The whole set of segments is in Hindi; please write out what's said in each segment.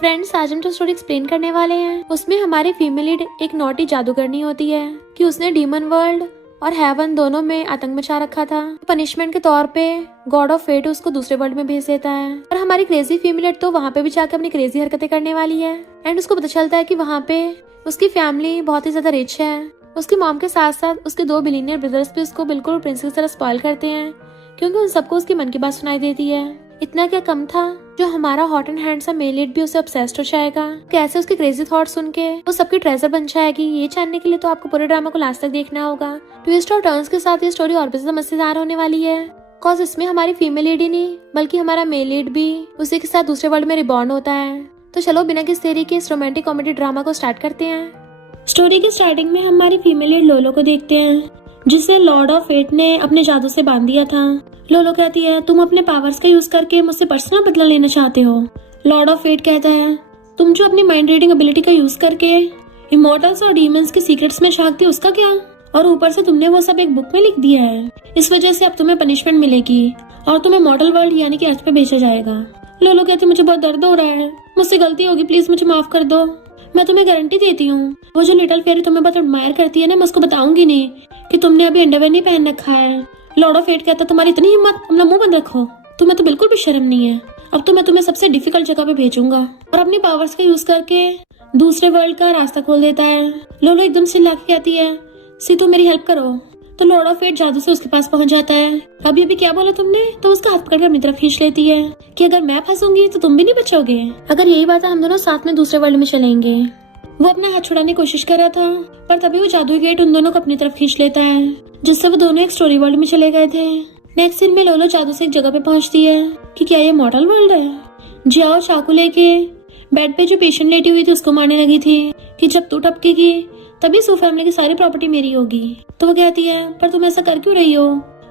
फ्रेंड्स, आज हम जो स्टोरी एक्सप्लेन करने वाले हैं उसमें हमारी फीमेल लीड एक नॉटी जादूगरनी होती है कि उसने डीमन वर्ल्ड और हेवन दोनों में आतंक मचा रखा था। पनिशमेंट के तौर पे गॉड ऑफ फेट उसको दूसरे वर्ल्ड में भेज देता है और हमारी क्रेजी फीमेल लीड तो वहाँ पे भी जाकर अपनी क्रेजी हरकतें करने वाली है। एंड उसको पता चलता है कि वहाँ पे उसकी फैमिली बहुत ही ज्यादा रिच है। उसकी मॉम के साथ साथ उसके 2 बिलियनियर ब्रदर्स भी उसको बिल्कुल प्रिंसेस की तरह स्पॉइल करते हैं क्योंकि उन सबको उसकी मन की बात सुनाई देती है। इतना क्या कम था, जो हमारा hot and handsome male lead भी उससे ऑब्सेस्ड हो जाएगा। कैसे उसके क्रेजी थॉट सुन के वो सबकी ट्रेजर बन जाएगी, ये जानने के लिए तो आपको पूरे ड्रामा को लास्ट तक देखना होगा। ट्विस्ट और टर्न्स के साथ ये स्टोरी और भी ज्यादा मजेदार होने वाली है कॉज इसमें हमारी फीमेल लीड ही नहीं बल्कि हमारा मेल लीड भी उसी के साथ दूसरे वर्ल्ड में रिबॉर्न होता है। तो चलो बिना किसी देरी के इस रोमांटिक कॉमेडी ड्रामा को स्टार्ट करते हैं। स्टोरी के स्टार्टिंग में हमारी फीमेल लीड लोलो को देखते हैं जिसे लॉर्ड ऑफ फेट ने अपने जादू से बांध दिया था। लोलो कहती है, तुम अपने पावर्स का यूज करके मुझसे पर्सनल बदला लेना चाहते हो। लॉर्ड ऑफ फेट कहता है, तुम जो अपनी माइंड रीडिंग एबिलिटी का यूज करके इमॉर्टल्स और डीमंस के सीक्रेट्स में झांकती हो उसका क्या, और ऊपर से तुमने वो सब एक बुक में लिख दिया है। इस वजह से अब तुम्हें पनिशमेंट मिलेगी और तुम्हें मॉडल वर्ल्ड यानी कि अर्थ पे भेजा जाएगा। लोलो कहती, मुझे बहुत दर्द हो रहा है, मुझसे गलती होगी, प्लीज मुझे माफ कर दो। मैं तुम्हें गारंटी देती हूँ वो जो लिटिल फेरी तुम्हें बहुत एडमायर करती है ना, मैं उसको बताऊंगी नहीं कि तुमने अभी अंडरवेयर नहीं पहन रखा है। लॉर्ड ऑफ फेट कहता, तुम्हारी इतनी हिम्मत, अपना मुंह बंद रखो, तुम्हें तो बिल्कुल भी शर्म नहीं है। अब तो मैं तुम्हें सबसे डिफिकल्ट जगह पे भेजूंगा और अपनी पावर्स का यूज करके दूसरे वर्ल्ड का रास्ता खोल देता है। लोलो एकदम से चिल्ला के कहती है, सी तू मेरी हेल्प करो। तो लॉर्ड ऑफ फेट जादू से उसके पास पहुंच जाता है। अभी अभी क्या बोला तुमने, तो उसका हाथ पकड़कर अपनी तरफ खींच लेती है कि अगर मैं फंसूंगी तो तुम भी नहीं बचोगे। अगर यही बात है हम दोनों साथ में दूसरे वर्ल्ड में चलेंगे। वो अपना हाथ छुड़ाने की कोशिश कर रहा था पर तभी वो जादुई गेट उन दोनों को अपनी तरफ खींच लेता है जिससे वो दोनों एक स्टोरी वर्ल्ड में चले गए थे। नेक्स्ट सीन में लोलो जादू से एक जगह पे पहुंचती है कि क्या ये मॉडल वर्ल्ड है। जियाओ चाकू लेके बेड पे जो पेशेंट लेटी हुई थी उसको मारने लगी थी कि जब तू टपकेगी तभी सू फैमिली की सारी प्रॉपर्टी मेरी होगी। तो वो कहती है, पर तुम ऐसा कर क्यों रही हो,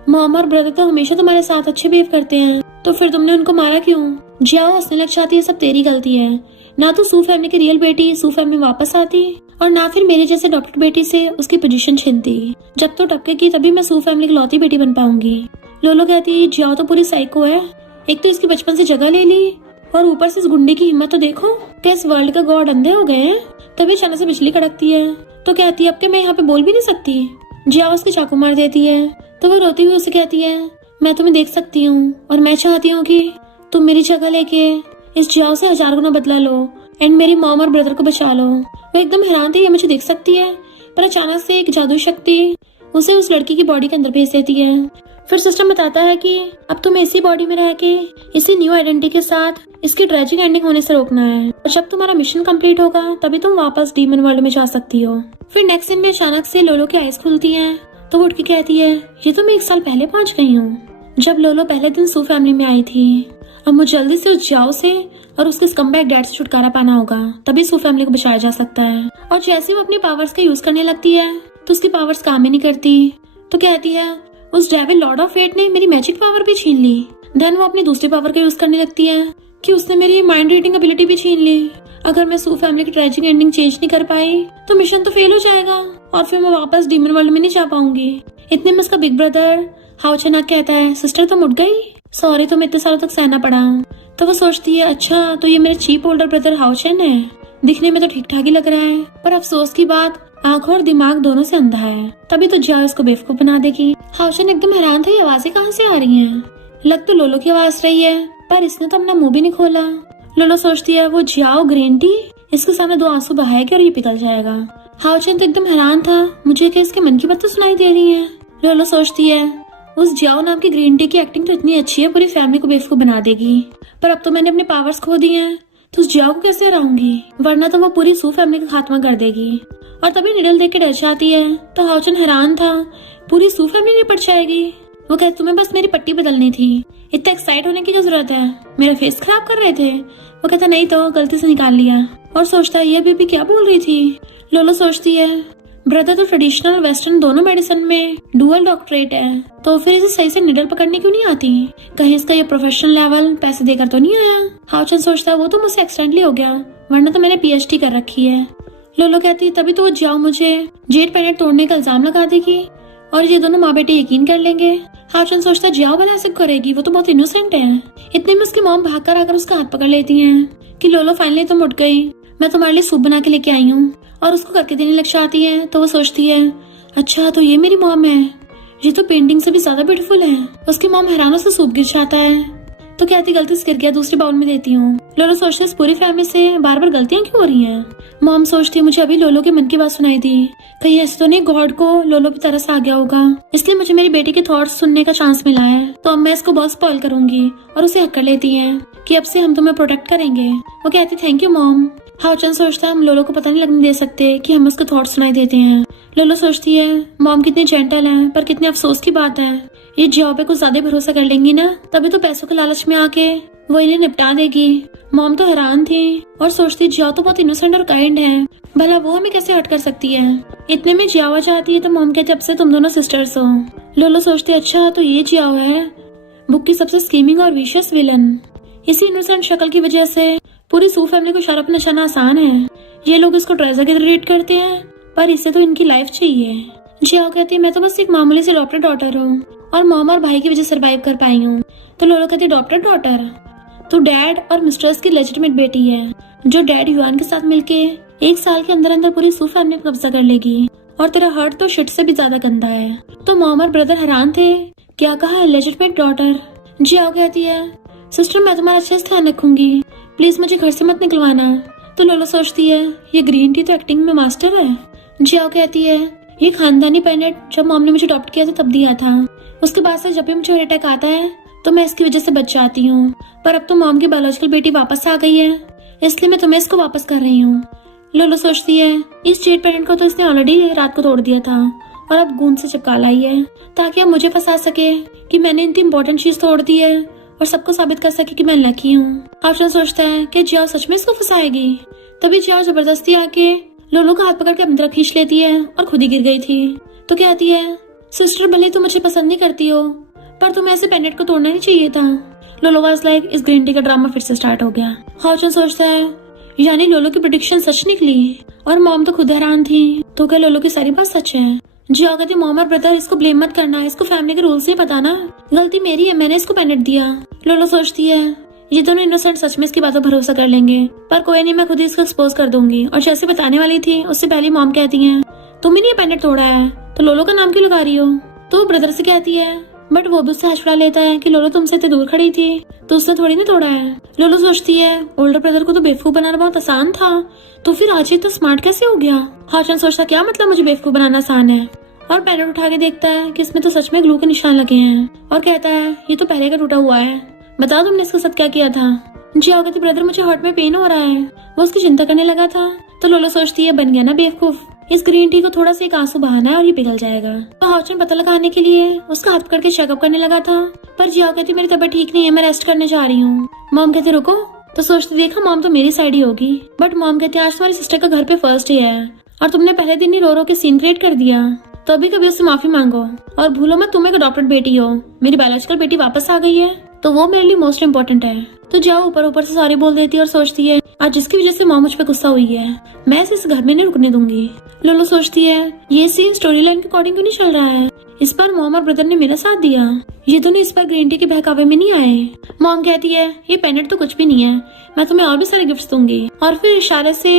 मॉम और ब्रदर तो हमेशा तुम्हारे साथ अच्छे बिहेव करते हैं, तो फिर तुमने उनको मारा क्यों। जियाओ हंसने लग जाती है, सब तेरी गलती है, ना तो सू फैमिली की रियल बेटी सू फैमिली वापस आती और ना फिर मेरे जैसे डॉक्टर बेटी से उसकी पोजीशन छीनती। जब तो टपकेगी तभी मैं सू फैमिली की लौती बेटी बन पाऊंगी। लोलो कहती, जियाओ तो पूरी साइको है, एक तो इसकी बचपन से जगह ले ली और ऊपर से इस गुंडे की हिम्मत तो देखो, क्या इस वर्ल्ड का गॉड अंधे हो गए हैं। तभी अचानक से बिजली कड़कती है तो कहती है, अब क्या मैं यहाँ पे बोल भी नहीं सकती। जियाओ उसकी चाकू मार देती है तो वो रोती हुई उसे कहती है, मैं तुम्हें देख सकती हूँ और मैं चाहती हूँ कि तुम मेरी जगह लेके इस जियाओ से 1000 गुना बदला लो एंड मेरी मॉम और ब्रदर को बचा लो। वो एकदम हैरान थी, ये मुझे देख सकती है, पर अचानक से एक जादुई शक्ति उसे उस लड़की की बॉडी के अंदर भेज देती है। फिर सिस्टम बताता है कि अब तुम्हें इसी बॉडी में रह के इसी न्यू आइडेंटिटी के साथ इसकी ट्रेजिक एंडिंग होने से रोकना है और जब तुम्हारा मिशन कंप्लीट होगा तभी तुम वापस डीमन वर्ल्ड में जा सकती हो। फिर नेक्स्ट सीन में अचानक से लोलो की आईज खुलती है तो वो उठ के कहती है, ये तो मैं 1 साल पहले पहुंच गई हूँ जब लोलो पहले दिन सू फैमिली में आई थी। अब मुझे जल्दी से उस जियाओ से और उसके स्कमबैग डैड से छुटकारा पाना होगा, तभी सू फैमिली को बचाया जा सकता है। और जैसे वो अपनी पावर्स का यूज करने लगती है तो उसकी पावर्स काम ही नहीं करती। तो कहती है, उस डेविल लॉर्ड ऑफ फेट ने मेरी मैजिक पावर भी छीन ली। देन वो अपनी दूसरी पावर का यूज करने लगती है कि उसने मेरी माइंड रीडिंग एबिलिटी भी छीन ली। अगर मैं सू फैमिली की ट्रेजिक एंडिंग चेंज नहीं कर पाई तो मिशन तो फेल हो जाएगा और फिर मैं वापस डीमन वर्ल्ड में नहीं जा पाऊंगी। इतने में उसका बिग ब्रदर हाओ चेन कहता है, सिस्टर तुम उठ गई, सॉरी तुम्हें इतने सालों तक सहना पड़ा। तो वो सोचती है, अच्छा तो ये मेरे चीप ओल्डर ब्रदर हाओ चेन है, दिखने में तो ठीक ठाक ही लग रहा है, पर अफसोस की बात आंखों और दिमाग दोनों से अंधा है, तभी तो जियाओ उसको बेवकूफ बना देगी। हाओ चेन एकदम हैरान था, ये आवाजें कहाँ से आ रही हैं। लग तो लोलो की आवाज रही है पर इसने तो अपना मुंह भी नहीं खोला। लोलो सोचती है, वो जियाओ ग्रीन टी, इसके सामने 2 आंसू बहाएगी और ये पिघल जाएगा। हाओ चेन तो एकदम हैरान था, मुझे क्या इसके मन की बात तो सुनाई दे रही है। लोलो सोचती है, उस जियाओ नाम की ग्रीन टी की एक्टिंग तो इतनी अच्छी है, पूरी फैमिली को बेवकूफ बना देगी, पर अब तो मैंने अपने पावर्स खो दिए हैं तो उस जियाओ को कैसे हराऊंगी, वरना तो वो पूरी सू फैमिली का खात्मा कर देगी। और तभी निडल देख के डर जाती है तो हाओ चेन हैरान था, पूरी सू फैमिली निपट जाएगी। वो कहती, तुम्हें बस मेरी पट्टी बदलनी थी, इतना एक्साइट होने की क्या जरूरत है, मेरा फेस खराब कर रहे थे। वो कहता, नहीं तो गलती से निकाल लिया। और सोचता है, ये बेबी क्या बोल रही थी। लोलो सोचती है, ब्रदर तो ट्रेडिशनल और वेस्टर्न दोनों मेडिसिन में डुअल डॉक्टरेट है, तो फिर इसे सही से निडल पकड़ने क्यों नहीं आती, कहीं इसका ये प्रोफेशनल लेवल पैसे देकर तो नहीं आया। हाओ चेन सोचता है, वो तो मुझसे एक्सीडेंटली हो गया, वरना तो मैंने पीएचडी कर रखी है। लोलो कहती, तभी तो वो जियाओ मुझे जेड पैनेट तोड़ने का इल्जाम लगा देगी और ये दोनों माँ बेटे यकीन कर लेंगे हाउचन सोचता है जियाओ भला ऐसे करेगी, वो तो बहुत इनोसेंट है। इतने में उसकी मॉम भाग कर आकर उसका हाथ पकड़ लेती है कि लोलो फाइनली तुम उठ गई, मैं तुम्हारे लिए सूप बना के लेके आई हूँ। और उसको करके देने लग जाती है तो वो सोचती है अच्छा तो ये मेरी मॉम है, ये तो पेंटिंग से भी ज्यादा ब्यूटीफुल है। उसकी मॉम हैरानों से सूप गिर जाता है तो कहती गलती से गिर गया, दूसरे बाउल में देती हूँ। लोलो सोचते इस पूरी फैमिली से बार बार गलतियां क्यों हो रही हैं। मॉम सोचती है मुझे अभी लोलो के मन की बात सुनाई दी, कहीं ऐसे तो नहीं गॉड को लोलो पे तरस आ गया होगा, इसलिए मुझे मेरी बेटी के थॉट्स सुनने का चांस मिला है, तो अब मैं इसको बहुत स्पॉइल करूंगी। और उसे हक कर लेती है कि अब से हम तुम्हें प्रोटेक्ट करेंगे। वो कहती थैंक यू मॉम। हाउचन सोचता है हम लोलो को पता नहीं लगने दे सकते कि हम उसके थॉट्स सुनाई देते हैं। लोलो सोचती है मॉम कितनी जेंटल है, पर कितने अफसोस की बात है, ये जियाओ पे कुछ ज्यादा भरोसा कर लेंगी ना, तभी तो पैसों के लालच में आके वो इन्हें निपटा देगी। मॉम तो हैरान थी और सोचती जियाओ तो बहुत इनोसेंट और काइंड है, भला वो हमें कैसे हर्ट कर सकती है। इतने में जियाओ आ जाती है तो मॉम कहती अब से तुम दोनों सिस्टर्स हो। लोलो सोचती अच्छा तो ये जियाओ है, बुक की सबसे स्कीमिंग और विशियस विलन। इसी इनोसेंट शक्ल की वजह से पूरी सू फैमिली को शराब नशाना आसान है। ये लोग इसको ट्रेजर की तरह ट्रीट करते हैं, पर इससे तो इनकी लाइफ चाहिए। जियाओ कहती है मैं तो बस एक मामूली सी डॉक्टर डॉटर हूँ और मॉम और भाई की वजह सर्वाइव कर पाई हूँ। तो लोलो कहती है डॉक्टर डॉटर, तू डैड और मिस्टर्स की लेजिटिमेट बेटी है, जो डैड युआन के साथ मिलके 1 साल के अंदर अंदर पूरी सू फैमिली को कब्जा कर लेगी, और तेरा हर्ट तो शिट से भी ज्यादा गंदा है। तो मॉम और ब्रदर हैरान थे, क्या कहा लेजिटिमेट डॉटर। जियाओ कहती है सिस्टर मैं तुम्हारा अच्छे से ध्यान रखूंगी, प्लीज मुझे घर से मत निकलवाना। तो लोलो सोचती है ये ग्रीन टी तो एक्टिंग में मास्टर है। जियाओ कहती है ये खानदानी पेनेट जब मॉम ने मुझे अडॉप्ट किया था तब दिया था, उसके बाद से जब भी मुझे हार्ट अटैक आता है तो मैं इसकी वजह से बच जाती हूँ, पर अब तो मॉम की बायोलॉजिकल बेटी वापस आ गई है, इसलिए मैं तुम्हें इसको वापस कर रही हूँ। लोलो सोचती है इस जेड पेनेट को तो इसने ऑलरेडी रात को तोड़ दिया था और अब गूंद से चिपका लाई है, ताकि अब मुझे फंसा सके कि मैंने इनकी इम्पोर्टेंट चीज तोड़ दी है और सबको साबित कर सके कि मैं लकी हूँ। हाउचन सोचता है कि जियाओ सच में इसको फंसाएगी। तभी जियाओ जबरदस्ती आके लोलो का हाथ पकड़ के अपनी तरफ खींच लेती है और खुद ही गिर गई थी। तो कहती है सिस्टर भले तुम मुझे पसंद नहीं करती हो, पर तुम्हें ऐसे पेनेट को तोड़ना नहीं चाहिए था। लोलो वाज लाइक इस ग्रीन टी का ड्रामा फिर से स्टार्ट हो गया। हाउचन सोचता है यानी लोलो की प्रेडिक्शन सच निकली, और मॉम तो खुद हैरान थी, तो क्या लोलो की सारी बात सच है। जियाओ कहती मॉम और ब्रदर इसको ब्लेम मत करना, इसको फैमिली के रूल्स नहीं पता ना, गलती मेरी है, मैंने इसको पेनेट दिया। लोलो सोचती है ये दोनों इनोसेंट सच में इसकी बातों भरोसा कर लेंगे, पर कोई नहीं, मैं खुद ही इसको एक्सपोज कर दूंगी। और जैसे बताने वाली थी उससे पहले मॉम कहती है तुम ही नहीं पेनेट तोड़ा है, तो लोलो का नाम क्यों लगा रही हो। तो वो ब्रदर से कहती है, बट वो भी उससे हाथ छुड़ा लेता है कि लोलो तुमसे इतनी दूर खड़ी थी तो उसने थोड़ी ना तोड़ा है। लोलो सोचती है ओल्डर ब्रदर को तो बेवकूफ बनाना बहुत आसान था, तो फिर आज ये तो स्मार्ट कैसे हो गया। हाउचन सोचता क्या मतलब मुझे बेवकूफ बनाना आसान है, और पेनेट उठा के देखता है कि इसमें तो सच में ग्लू के निशान लगे हैं, और कहता है ये तो पहले का टूटा हुआ है, बताओ तुमने इसके साथ क्या किया था। जियाओ कहती ब्रदर मुझे हार्ट में पेन हो रहा है, वो उसकी चिंता करने लगा था। तो लोलो सोचती है बन गया ना बेवकूफ, इस ग्रीन टी को थोड़ा सा एक आंसू बहाना है और ये पिघल जाएगा। तो हाउचन पता लगाने के लिए उसका हाथ पकड़ के चेकअप करने लगा था, पर जियाओ कहती मेरी तबीयत ठीक नहीं है, मैं रेस्ट करने जा रही हूँ। मॉम कहती रुको, तो सोचती देखा मॉम तो मेरी साइड ही होगी, बट मॉम कहती आज तुम्हारी सिस्टर का घर पे फर्स्ट डे है और तुमने पहले दिन ही रो रो के सीन क्रिएट कर दिया, तो अभी कभी उससे माफी मांगो, और भूलो मत तुम एक अडॉप्टेड बेटी हो, मेरी बायोलॉजिकल बेटी वापस आ गई है, तो वो मेरे लिए मोस्ट इम्पोर्टेंट है। तो जाओ ऊपर ऊपर से सॉरी बोल देती है और सोचती है आज जिसकी वजह से मॉम मुझ पे गुस्सा हुई है, मैं इसे इस घर में नहीं रुकने दूंगी। लोलो सोचती है ये सीन स्टोरी लाइन के अकॉर्डिंग क्यों नहीं चल रहा है, इस बार मॉम और ब्रदर ने मेरा साथ दिया, ये दोनों इस बार ग्रीन टी के बहकावे में नहीं आए। मॉम कहती है ये पेनेट तो कुछ भी नहीं है, मैं तुम्हें और भी सारे गिफ्ट्स दूंगी, और फिर इशारे से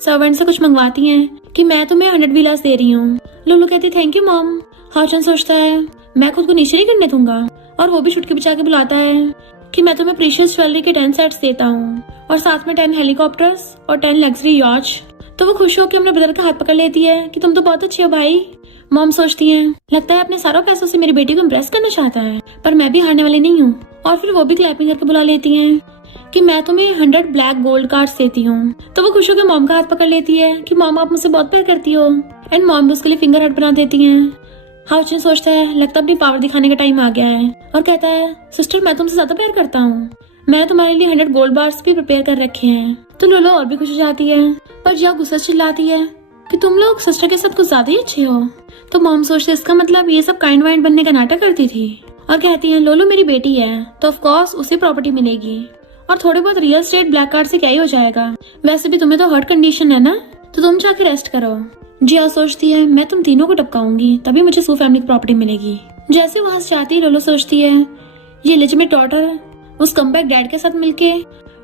सर्वेंट से कुछ मंगवाती हैं कि मैं तुम्हें 100 विलास दे रही हूँ। लोलो कहती थैंक यू मॉम। हाउचन सोचता है मैं खुद को नीचे नहीं करने दूंगा, और वो भी चुटकी बचा के बुलाता है कि मैं तुम्हें प्रीशियस ज्वेलरी के 10 सेट्स देता हूँ, और साथ में 10 हेलीकॉप्टर्स और 10 लग्जरी यॉच। तो वो खुश होकर अपने ब्रदर का हाथ पकड़ लेती है कि तुम तो बहुत अच्छे हो भाई। मॉम सोचती है लगता है अपने सारों पैसों से मेरी बेटी को इम्प्रेस करना चाहता है, पर मैं भी हारने वाली नहीं हूँ। और फिर वो भी क्लैपिंग करके बुला लेती हैं कि मैं तुम्हें 100 ब्लैक गोल्ड कार्ड्स देती हूँ। तो वो खुश होकर मॉम का हाथ पकड़ लेती है कि मॉम आप मुझसे बहुत प्यार करती हो, एंड मॉम भी उसके लिए फिंगर हार्ट बना देती हैं। हाउचन सोचता है लगता अपनी पावर दिखाने का टाइम आ गया है, और कहता है सिस्टर मैं तुमसे ज्यादा प्यार करता हूँ, मैं तुम्हारे लिए 100 गोल्ड बार्स भी प्रिपेयर कर रखे हैं। तो लोलो और भी खुश हो जाती है, पर जिया गुस्सा चिल्लाती है कि तुम लोग सिस्टर के साथ कुछ ज्यादा ही अच्छे हो। तो मॉम सोचते इसका मतलब ये सब काइंड वाइंड बनने का नाटक करती थी, और कहती है लोलो मेरी बेटी है तो ऑफ कोर्स उसे प्रॉपर्टी मिलेगी, और थोड़े बहुत रियल एस्टेट ब्लैक कार्ड से क्या ही हो जाएगा, वैसे भी तुम्हें तो हार्ट कंडीशन है ना, तो तुम जाके रेस्ट करो। जिया सोचती है मैं तुम तीनों को टपकाऊंगी तभी मुझे सू फैमिली की प्रॉपर्टी मिलेगी। जैसे वहां से जाती है लोलो सोचती है ये लेजिटिमेट डॉटर उस कमबैक डैड के साथ मिलके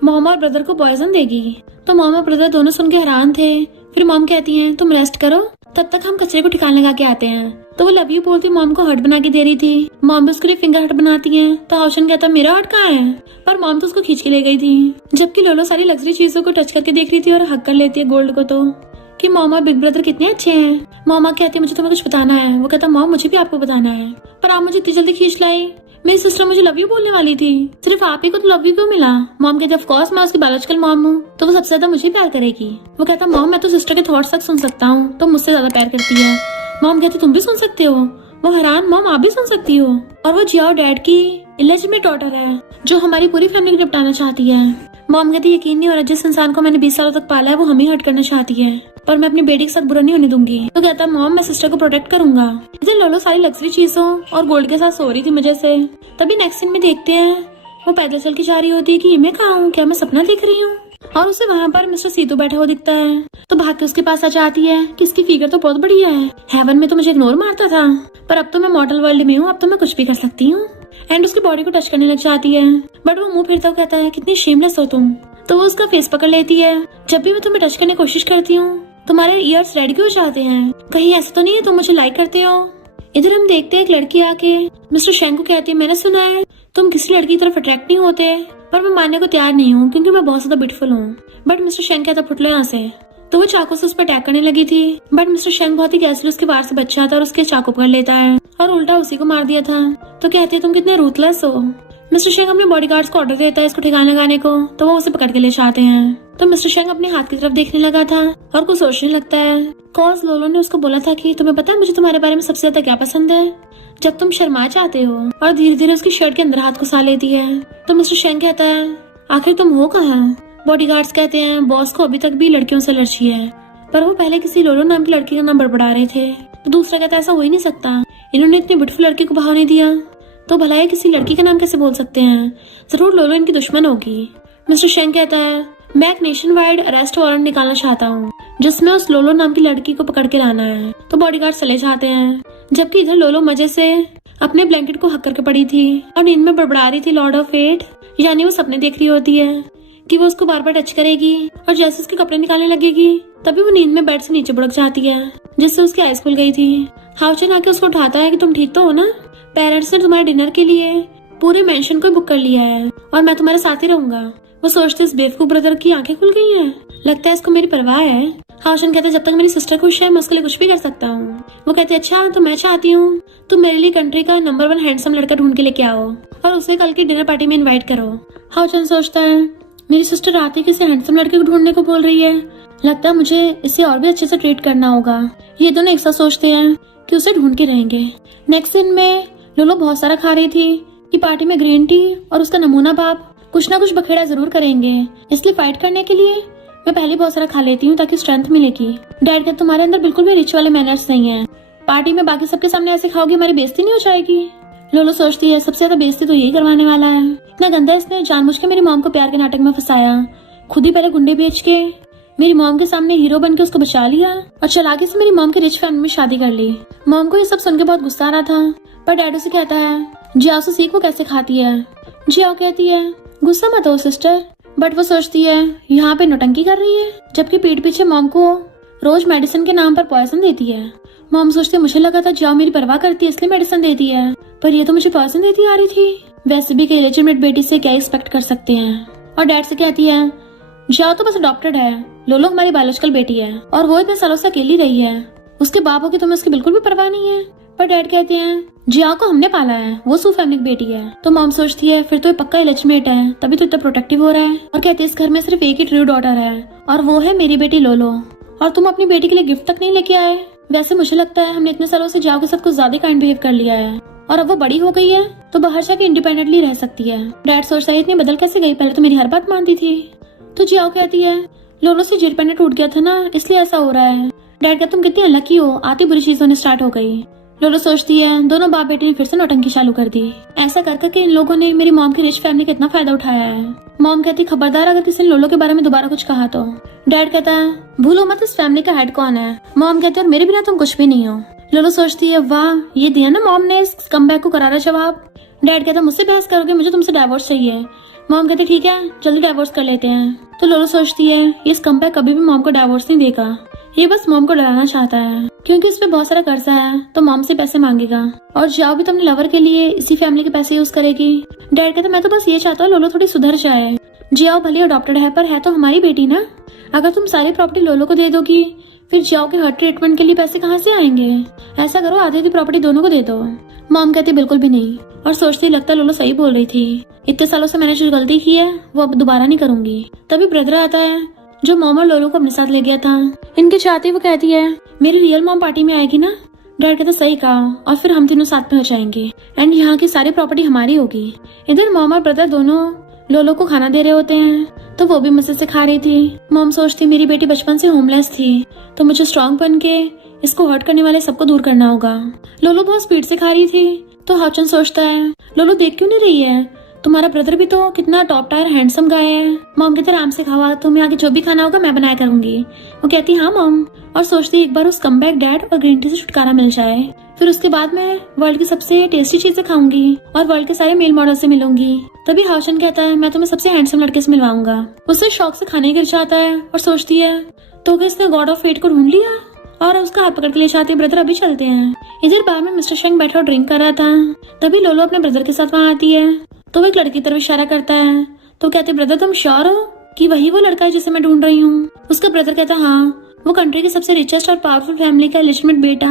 मॉम और ब्रदर को पॉइजन देगी। तो मॉम और ब्रदर दोनों सुन के हैरान थे। फिर मॉम कहती है तुम रेस्ट करो, तब तक हम कचरे को ठिकाने लगा के आते हैं। तो वो लव यू बोलती मॉम को हर्ट बना के दे रही थी। मॉम भी उसके लिए फिंगर हर्ट बनाती है। तो हाउशन कहता मेरा हर्ट कहाँ है, पर मॉम तो उसको खींच के ले गई थी। जबकि लोलो सारी लग्जरी चीजों को टच करके देख रही थी और हक कर लेती है गोल्ड को। तो कि मॉम और बिग ब्रदर कितने अच्छे हैं। मॉमा कहती है मुझे तुम्हें कुछ बताना है। वो कहता मॉम मुझे भी आपको बताना है, पर आप मुझे इतनी जल्दी खींच लाई। मेरी सिस्टर मुझे लव यू बोलने वाली थी, सिर्फ आप ही को तो लव यू क्यों मिला। मॉम कहती ऑफ कोर्स मैं उसकी बायोलॉजिकल मॉम हूँ, तो वो सबसे ज्यादा मुझे प्यार करेगी। वो कहता मॉम मैं तो सिस्टर के थॉट्स तक सुन सकता हूँ, तो मुझसे ज्यादा प्यार करती है। मॉम कहती तुम भी सुन सकते हो। वो हैरान मॉम आप भी सुन सकती हो। और वो जियाओ डैड की इलेजिटिमेट डॉटर है जो हमारी पूरी फैमिली को निपटाना चाहती है। मॉम कहती यकीन नहीं हो रहा जिस इंसान को मैंने 20 सालों तक पाला है वो हमें हर्ट करना चाहती है, पर मैं अपनी बेटी के साथ बुरा नहीं होने दूंगी। तो कहता मॉम मैं सिस्टर को प्रोटेक्ट करूंगा। इधर लोलो सारी लग्जरी चीजों और गोल्ड के साथ सो रही थी मजे से। तभी नेक्स्ट सीन में देखते हैं वो पैदल चल के जा रही होती है कि ये मैं कहाँ हूँ, क्या मैं सपना देख रही हूँ। और उसे वहाँ पर मिस्टर सीतू बैठा हुआ दिखता है। तो भाग के उसके पास आ जाती है कि इसकी फिगर तो बहुत बढ़िया है, हेवन में तो मुझे इग्नोर मारता था, पर अब तो मैं मॉडल वर्ल्ड में हूँ, अब तो मैं कुछ भी कर सकती हूँ। एंड उसकी बॉडी को टच करने लग जाती है, बट वो मुंह फिरता कहता है कितनी शेमलेस हो तुम। तो वो उसका फेस पकड़ लेती है। जब भी मैं तुम्हें टच करने की कोशिश करती हूँ तुम्हारे ईयर्स रेड क्यों हो जाते हैं, कहीं ऐसा तो नहीं है तुम मुझे लाइक करते हो। इधर हम देखते हैं एक लड़की आके मिस्टर शेंग को कहती है मैंने सुना है तुम किसी लड़की की तरफ अट्रैक्ट नहीं होते, पर मैं मानने को तैयार नहीं हूँ क्योंकि मैं बहुत ज्यादा ब्यूटीफुल हूँ। बट मिस्टर शेंग कहता फुट लो यहाँ से। तो वो चाकू से उस पर अटैक करने लगी थी, बट मिस्टर शेंग बहुत ही कैजुअली उसके वार से बच जाता है और उसके चाकू पकड़ लेता है और उल्टा उसी को मार दिया था। तो कहती है तुम कितने रूथलेस हो। मिस्टर शेंग अपने बॉडीगार्ड्स को ऑर्डर देता है इसको ठिकाने लगाने को, तो वो उसे पकड़ के ले जाते हैं। तो मिस्टर शेंग अपने हाथ की तरफ देखने लगा था और कुछ सोचने लगता है। कॉज लोलो ने उसको बोला था कि तुम्हें पता है मुझे तुम्हारे बारे में सबसे ज्यादा क्या पसंद है, जब तुम शर्मा जाते हो। और धीरे धीरे उसकी शर्ट के अंदर हाथ घुसा लेती है। तो मिस्टर शेंग कहता है आखिर तुम हो कहाँ। बॉडीगार्ड्स कहते हैं बॉस को अभी तक भी लड़कियों से एलर्जी है, पर वो पहले किसी लोलो नाम की लड़की का नाम बड़बड़ा रहे थे। तो दूसरा कहता है ऐसा हो ही नहीं सकता, इन्होंने इतनी ब्यूटीफुल लड़की को भाव नहीं दिया, तो भला ये किसी लड़की का नाम कैसे बोल सकते हैं, जरूर लोलो इनकी दुश्मन होगी। मिस्टर शेंग कहता है मैं एक नेशन वाइड अरेस्ट वारंट निकालना चाहता हूँ जिसमें उस लोलो नाम की लड़की को पकड़ के लाना है। तो बॉडीगार्ड चले जाते हैं, जबकि इधर लोलो मजे से अपने ब्लैंकेट को हक करके पड़ी थी और नींद में बड़बड़ा रही थी लॉर्ड ऑफ फेट, यानी वो सपने देख रही होती है कि वो उसको बार बार टच करेगी और जैसे उसके कपड़े निकालने लगेगी तभी वो नींद में बेड से नीचे बुड़क जाती है, जिससे उसकी आईज खुल गई थी। हाउचन आके उसको उठाता है कि तुम ठीक तो हो ना, पेरेंट्स ने तुम्हारे डिनर के लिए पूरे मेंशन को बुक कर लिया है और मैं तुम्हारे साथ ही रहूंगा। वो सोचते इस बेवकूफ ब्रदर की आंखें खुल गई हैं, लगता है इसको मेरी परवाह है। हाउशन कहता है जब तक मेरी सिस्टर खुश है मैं उसके लिए कुछ भी कर सकता हूँ। वो कहते अच्छा तो मैं चाहती हूँ तुम मेरे लिए कंट्री का नंबर 1 हैंडसम लड़का ढूंढ के लेके आओ और उसे कल की डिनर पार्टी में इन्वाइट करो। हाउशन सोचता है मेरी सिस्टर रात ही किसी हैंडसम लड़के को ढूंढने को बोल रही है, लगता है मुझे इसे और भी अच्छे से ट्रीट करना होगा। ये दोनों एक साथ सोचते हैं कि उसे ढूंढ के रहेंगे। नेक्स्ट सीन में लोलो बहुत सारा खा रही थी कि पार्टी में ग्रीन टी और उसका नमूना बाप कुछ ना कुछ बखेड़ा जरूर करेंगे, इसलिए फाइट करने के लिए मैं पहले बहुत सारा खा लेती हूँ ताकि स्ट्रेंथ मिलेगी। डैड का तुम्हारे अंदर बिल्कुल भी रिच वाले मैनर्स नहीं है, पार्टी में बाकी सबके सामने ऐसे खाओगी हमारी बेइज्जती नहीं हो जाएगी। लोलो सोचती है सबसे ज्यादा बेइज्जती तो यही करवाने वाला है, इतना गंदा इसने जानबूझ के मेरी मॉम को प्यार के नाटक में फंसाया, खुद ही पहले गुंडे बेच के मेरी मॉम के सामने हीरो बन के उसको बचा लिया और चालाकी से मेरी मॉम के रिच फैमिली में शादी कर ली। मॉम को ये सब सुन के बहुत गुस्सा आ रहा था, पर डैड उसे कहता है जियाओ से सीख वो कैसे खाती है। जियाओ कहती है गुस्सा मत हो सिस्टर, बट वो सोचती है यहाँ पे नौटंकी कर रही है, जबकि पीठ पीछे मॉम को रोज मेडिसिन के नाम पर पॉइजन देती है। मॉम सोचती है मुझे लगा था जियाओ मेरी परवाह करती है इसलिए मेडिसिन देती है, पर ये तो मुझे पॉइजन देती आ रही थी। वैसे भी इलेजिटिमेट बेटी से क्या एक्सपेक्ट कर सकते हैं। और डैड से कहती है जियाओ तो बस अडॉप्टेड है, लोलो हमारी बायोलॉजिकल बेटी है और वो इतने सालों से अकेली रही है, उसके बाप हो कि तुम्हें उसकी बिल्कुल भी परवाह नहीं है। पर डैड कहते हैं जियाओ को हमने पाला है, वो सू फैमिली की बेटी है। तो मॉम सोचती है फिर तो ये पक्का इलेजिटिमेट है, तभी तो इतना प्रोटेक्टिव हो रहा है। और कहते हैं इस घर में सिर्फ एक ही ट्रू डॉटर है और वो है मेरी बेटी लोलो, और तुम अपनी बेटी के लिए गिफ्ट तक नहीं लेके आए। वैसे मुझे लगता है हमने इतने सालों से जियाओ के साथ कुछ ज्यादा काइंड बिहेव कर लिया है और अब वो बड़ी हो गई है तो बाहर जाके इंडिपेंडेंटली रह सकती है। डैड सोचता है इतनी बदल कैसे गई, पहले तो मेरी हर बात मानती थी। तो जियाओ कहती है लोलो से जेल पैंडा टूट गया था ना इसलिए ऐसा हो रहा है। डैड कहते तुम कितनी अनलकी हो, आती बुरी चीज होने स्टार्ट हो गई। लोलो सोचती है दोनों बाप बेटे ने फिर से नौटंकी चालू कर दी, ऐसा कर करके इन लोगों ने मेरी मॉम की रिच फैमिली का इतना फायदा उठाया है। मॉम कहती खबरदार अगर किसी ने लोलो के बारे में दोबारा कुछ कहा तो। डैड कहता है भूलो मत इस फैमिली का हेड कौन है। मॉम कहती है और मेरे बिना तुम कुछ भी नहीं हो। लोलो सोचती है वाह, ये दिया ना मॉम ने इस कमबैक को करारा जवाब। डैड कहता मुझसे बहस करोगे, मुझे तुमसे डाइवोर्स चाहिए। मॉम कहते ठीक है जल्दी डाइवोर्स कर लेते हैं। तो लोलो सोचती है ये स्कम्बैक कभी भी मॉम को डाइवोर्स नहीं देगा, ये बस मॉम को डराना चाहता है क्योंकि उस पे बहुत सारा कर्जा है तो मॉम से पैसे मांगेगा और जाओ भी तो अपने लवर के लिए इसी फैमिली के पैसे यूज करेगी। डैड कहता मैं तो बस ये चाहता हूँ लोलो थोड़ी सुधर जाए। जियाओ भले अडॉप्टेड है पर है तो हमारी बेटी ना, अगर तुम सारी प्रॉपर्टी लोलो को दे दोगी फिर जियाओ के हर्ट ट्रीटमेंट के लिए पैसे कहाँ से आएंगे, ऐसा करो आधी प्रॉपर्टी दोनों को दे दो। मॉम कहती बिल्कुल भी नहीं और सोचती लगता लोलो सही बोल रही थी, इतने सालों से मैंने जो गलती की है वो अब दोबारा नहीं करूंगी। तभी ब्रदर आता है जो मॉम और लोलो को अपने साथ ले गया था। इनके चाहते वो कहती है मेरी रियल मॉम पार्टी में आएगी ना। डैड कहता सही कहा और फिर हम तीनों साथ में हो जाएंगे एंड यहाँ की सारी प्रॉपर्टी हमारी होगी। इधर मॉम और ब्रदर दोनों लोलो को खाना दे रहे होते हैं तो वो भी मजे से खा रही थी। मॉम सोचती मेरी बेटी बचपन से होमलेस थी तो मुझे स्ट्रॉन्ग बन के इसको हर्ट करने वाले सबको दूर करना होगा। लोलो बहुत स्पीड से खा रही थी तो हाउचन सोचता है लोलो देख क्यों नहीं रही है, तुम्हारा ब्रदर भी तो कितना टॉप टायर हैंडसम गाय है। मॉम कहती आराम से खावा, तुम्हें आगे जो भी खाना होगा मैं बनाया करूंगी। वो कहती हाँ मॉम और सोचती एक बार उस कमबैक डैड और ग्रीन टी से छुटकारा मिल जाए, फिर उसके बाद मैं वर्ल्ड की सबसे टेस्टी चीजें खाऊंगी और वर्ल्ड के सारे मेल मॉडल से मिलूंगी। तभी हाउचन कहता है मैं तुम्हें सबसे हैंडसम लड़के से मिलवाऊंगा। उससे शौक से खाने गिर जाता है और सोचती है तो क्या इसने गॉड ऑफ फेट को ढूंढ लिया और उसका हाथ पकड़ के ले जाते ब्रदर अभी चलते हैं। इधर बार में मिस्टर शेंग बैठा और ड्रिंक कर रहा था। तभी लोलो अपने ब्रदर के साथ वहाँ आती है तो वो एक लड़की की तरफ इशारा करता है तो कहते ब्रदर तुम श्योर हो कि वही वो लड़का है जिसे मैं ढूंढ रही हूँ। उसका ब्रदर कहता हाँ वो कंट्री के सबसे रिचेस्ट और पावरफुल फैमिली का इलिजिटमेट बेटा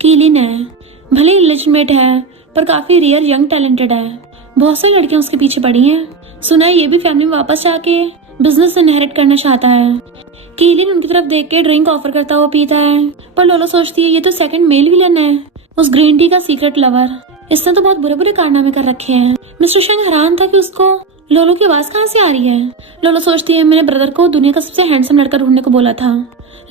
कीलिन है। भले इलिजिटमेट है पर काफी रियल यंग टैलेंटेड है, बहुत सारी लड़कियां उसके पीछे पड़ी हैं। सुना है ये भी फैमिली में वापस जाके बिजनेस इनहेरिट करना चाहता है। कीलिन उनकी तरफ देख के ड्रिंक ऑफर करता हुआ पीता है पर लोलो सोचती है ये तो सेकंड मेल विलन है, उस ग्रीन टी का सीक्रेट लवर, इसने तो बहुत बुरे बुरे कारनामे कर रखे हैं। मिस्टर शेंग हैरान था कि उसको लोलो की आवाज कहाँ से आ रही है। लोलो सोचती है मेरे ब्रदर को दुनिया का सबसे हैंडसम लड़का ढूंढने को बोला था,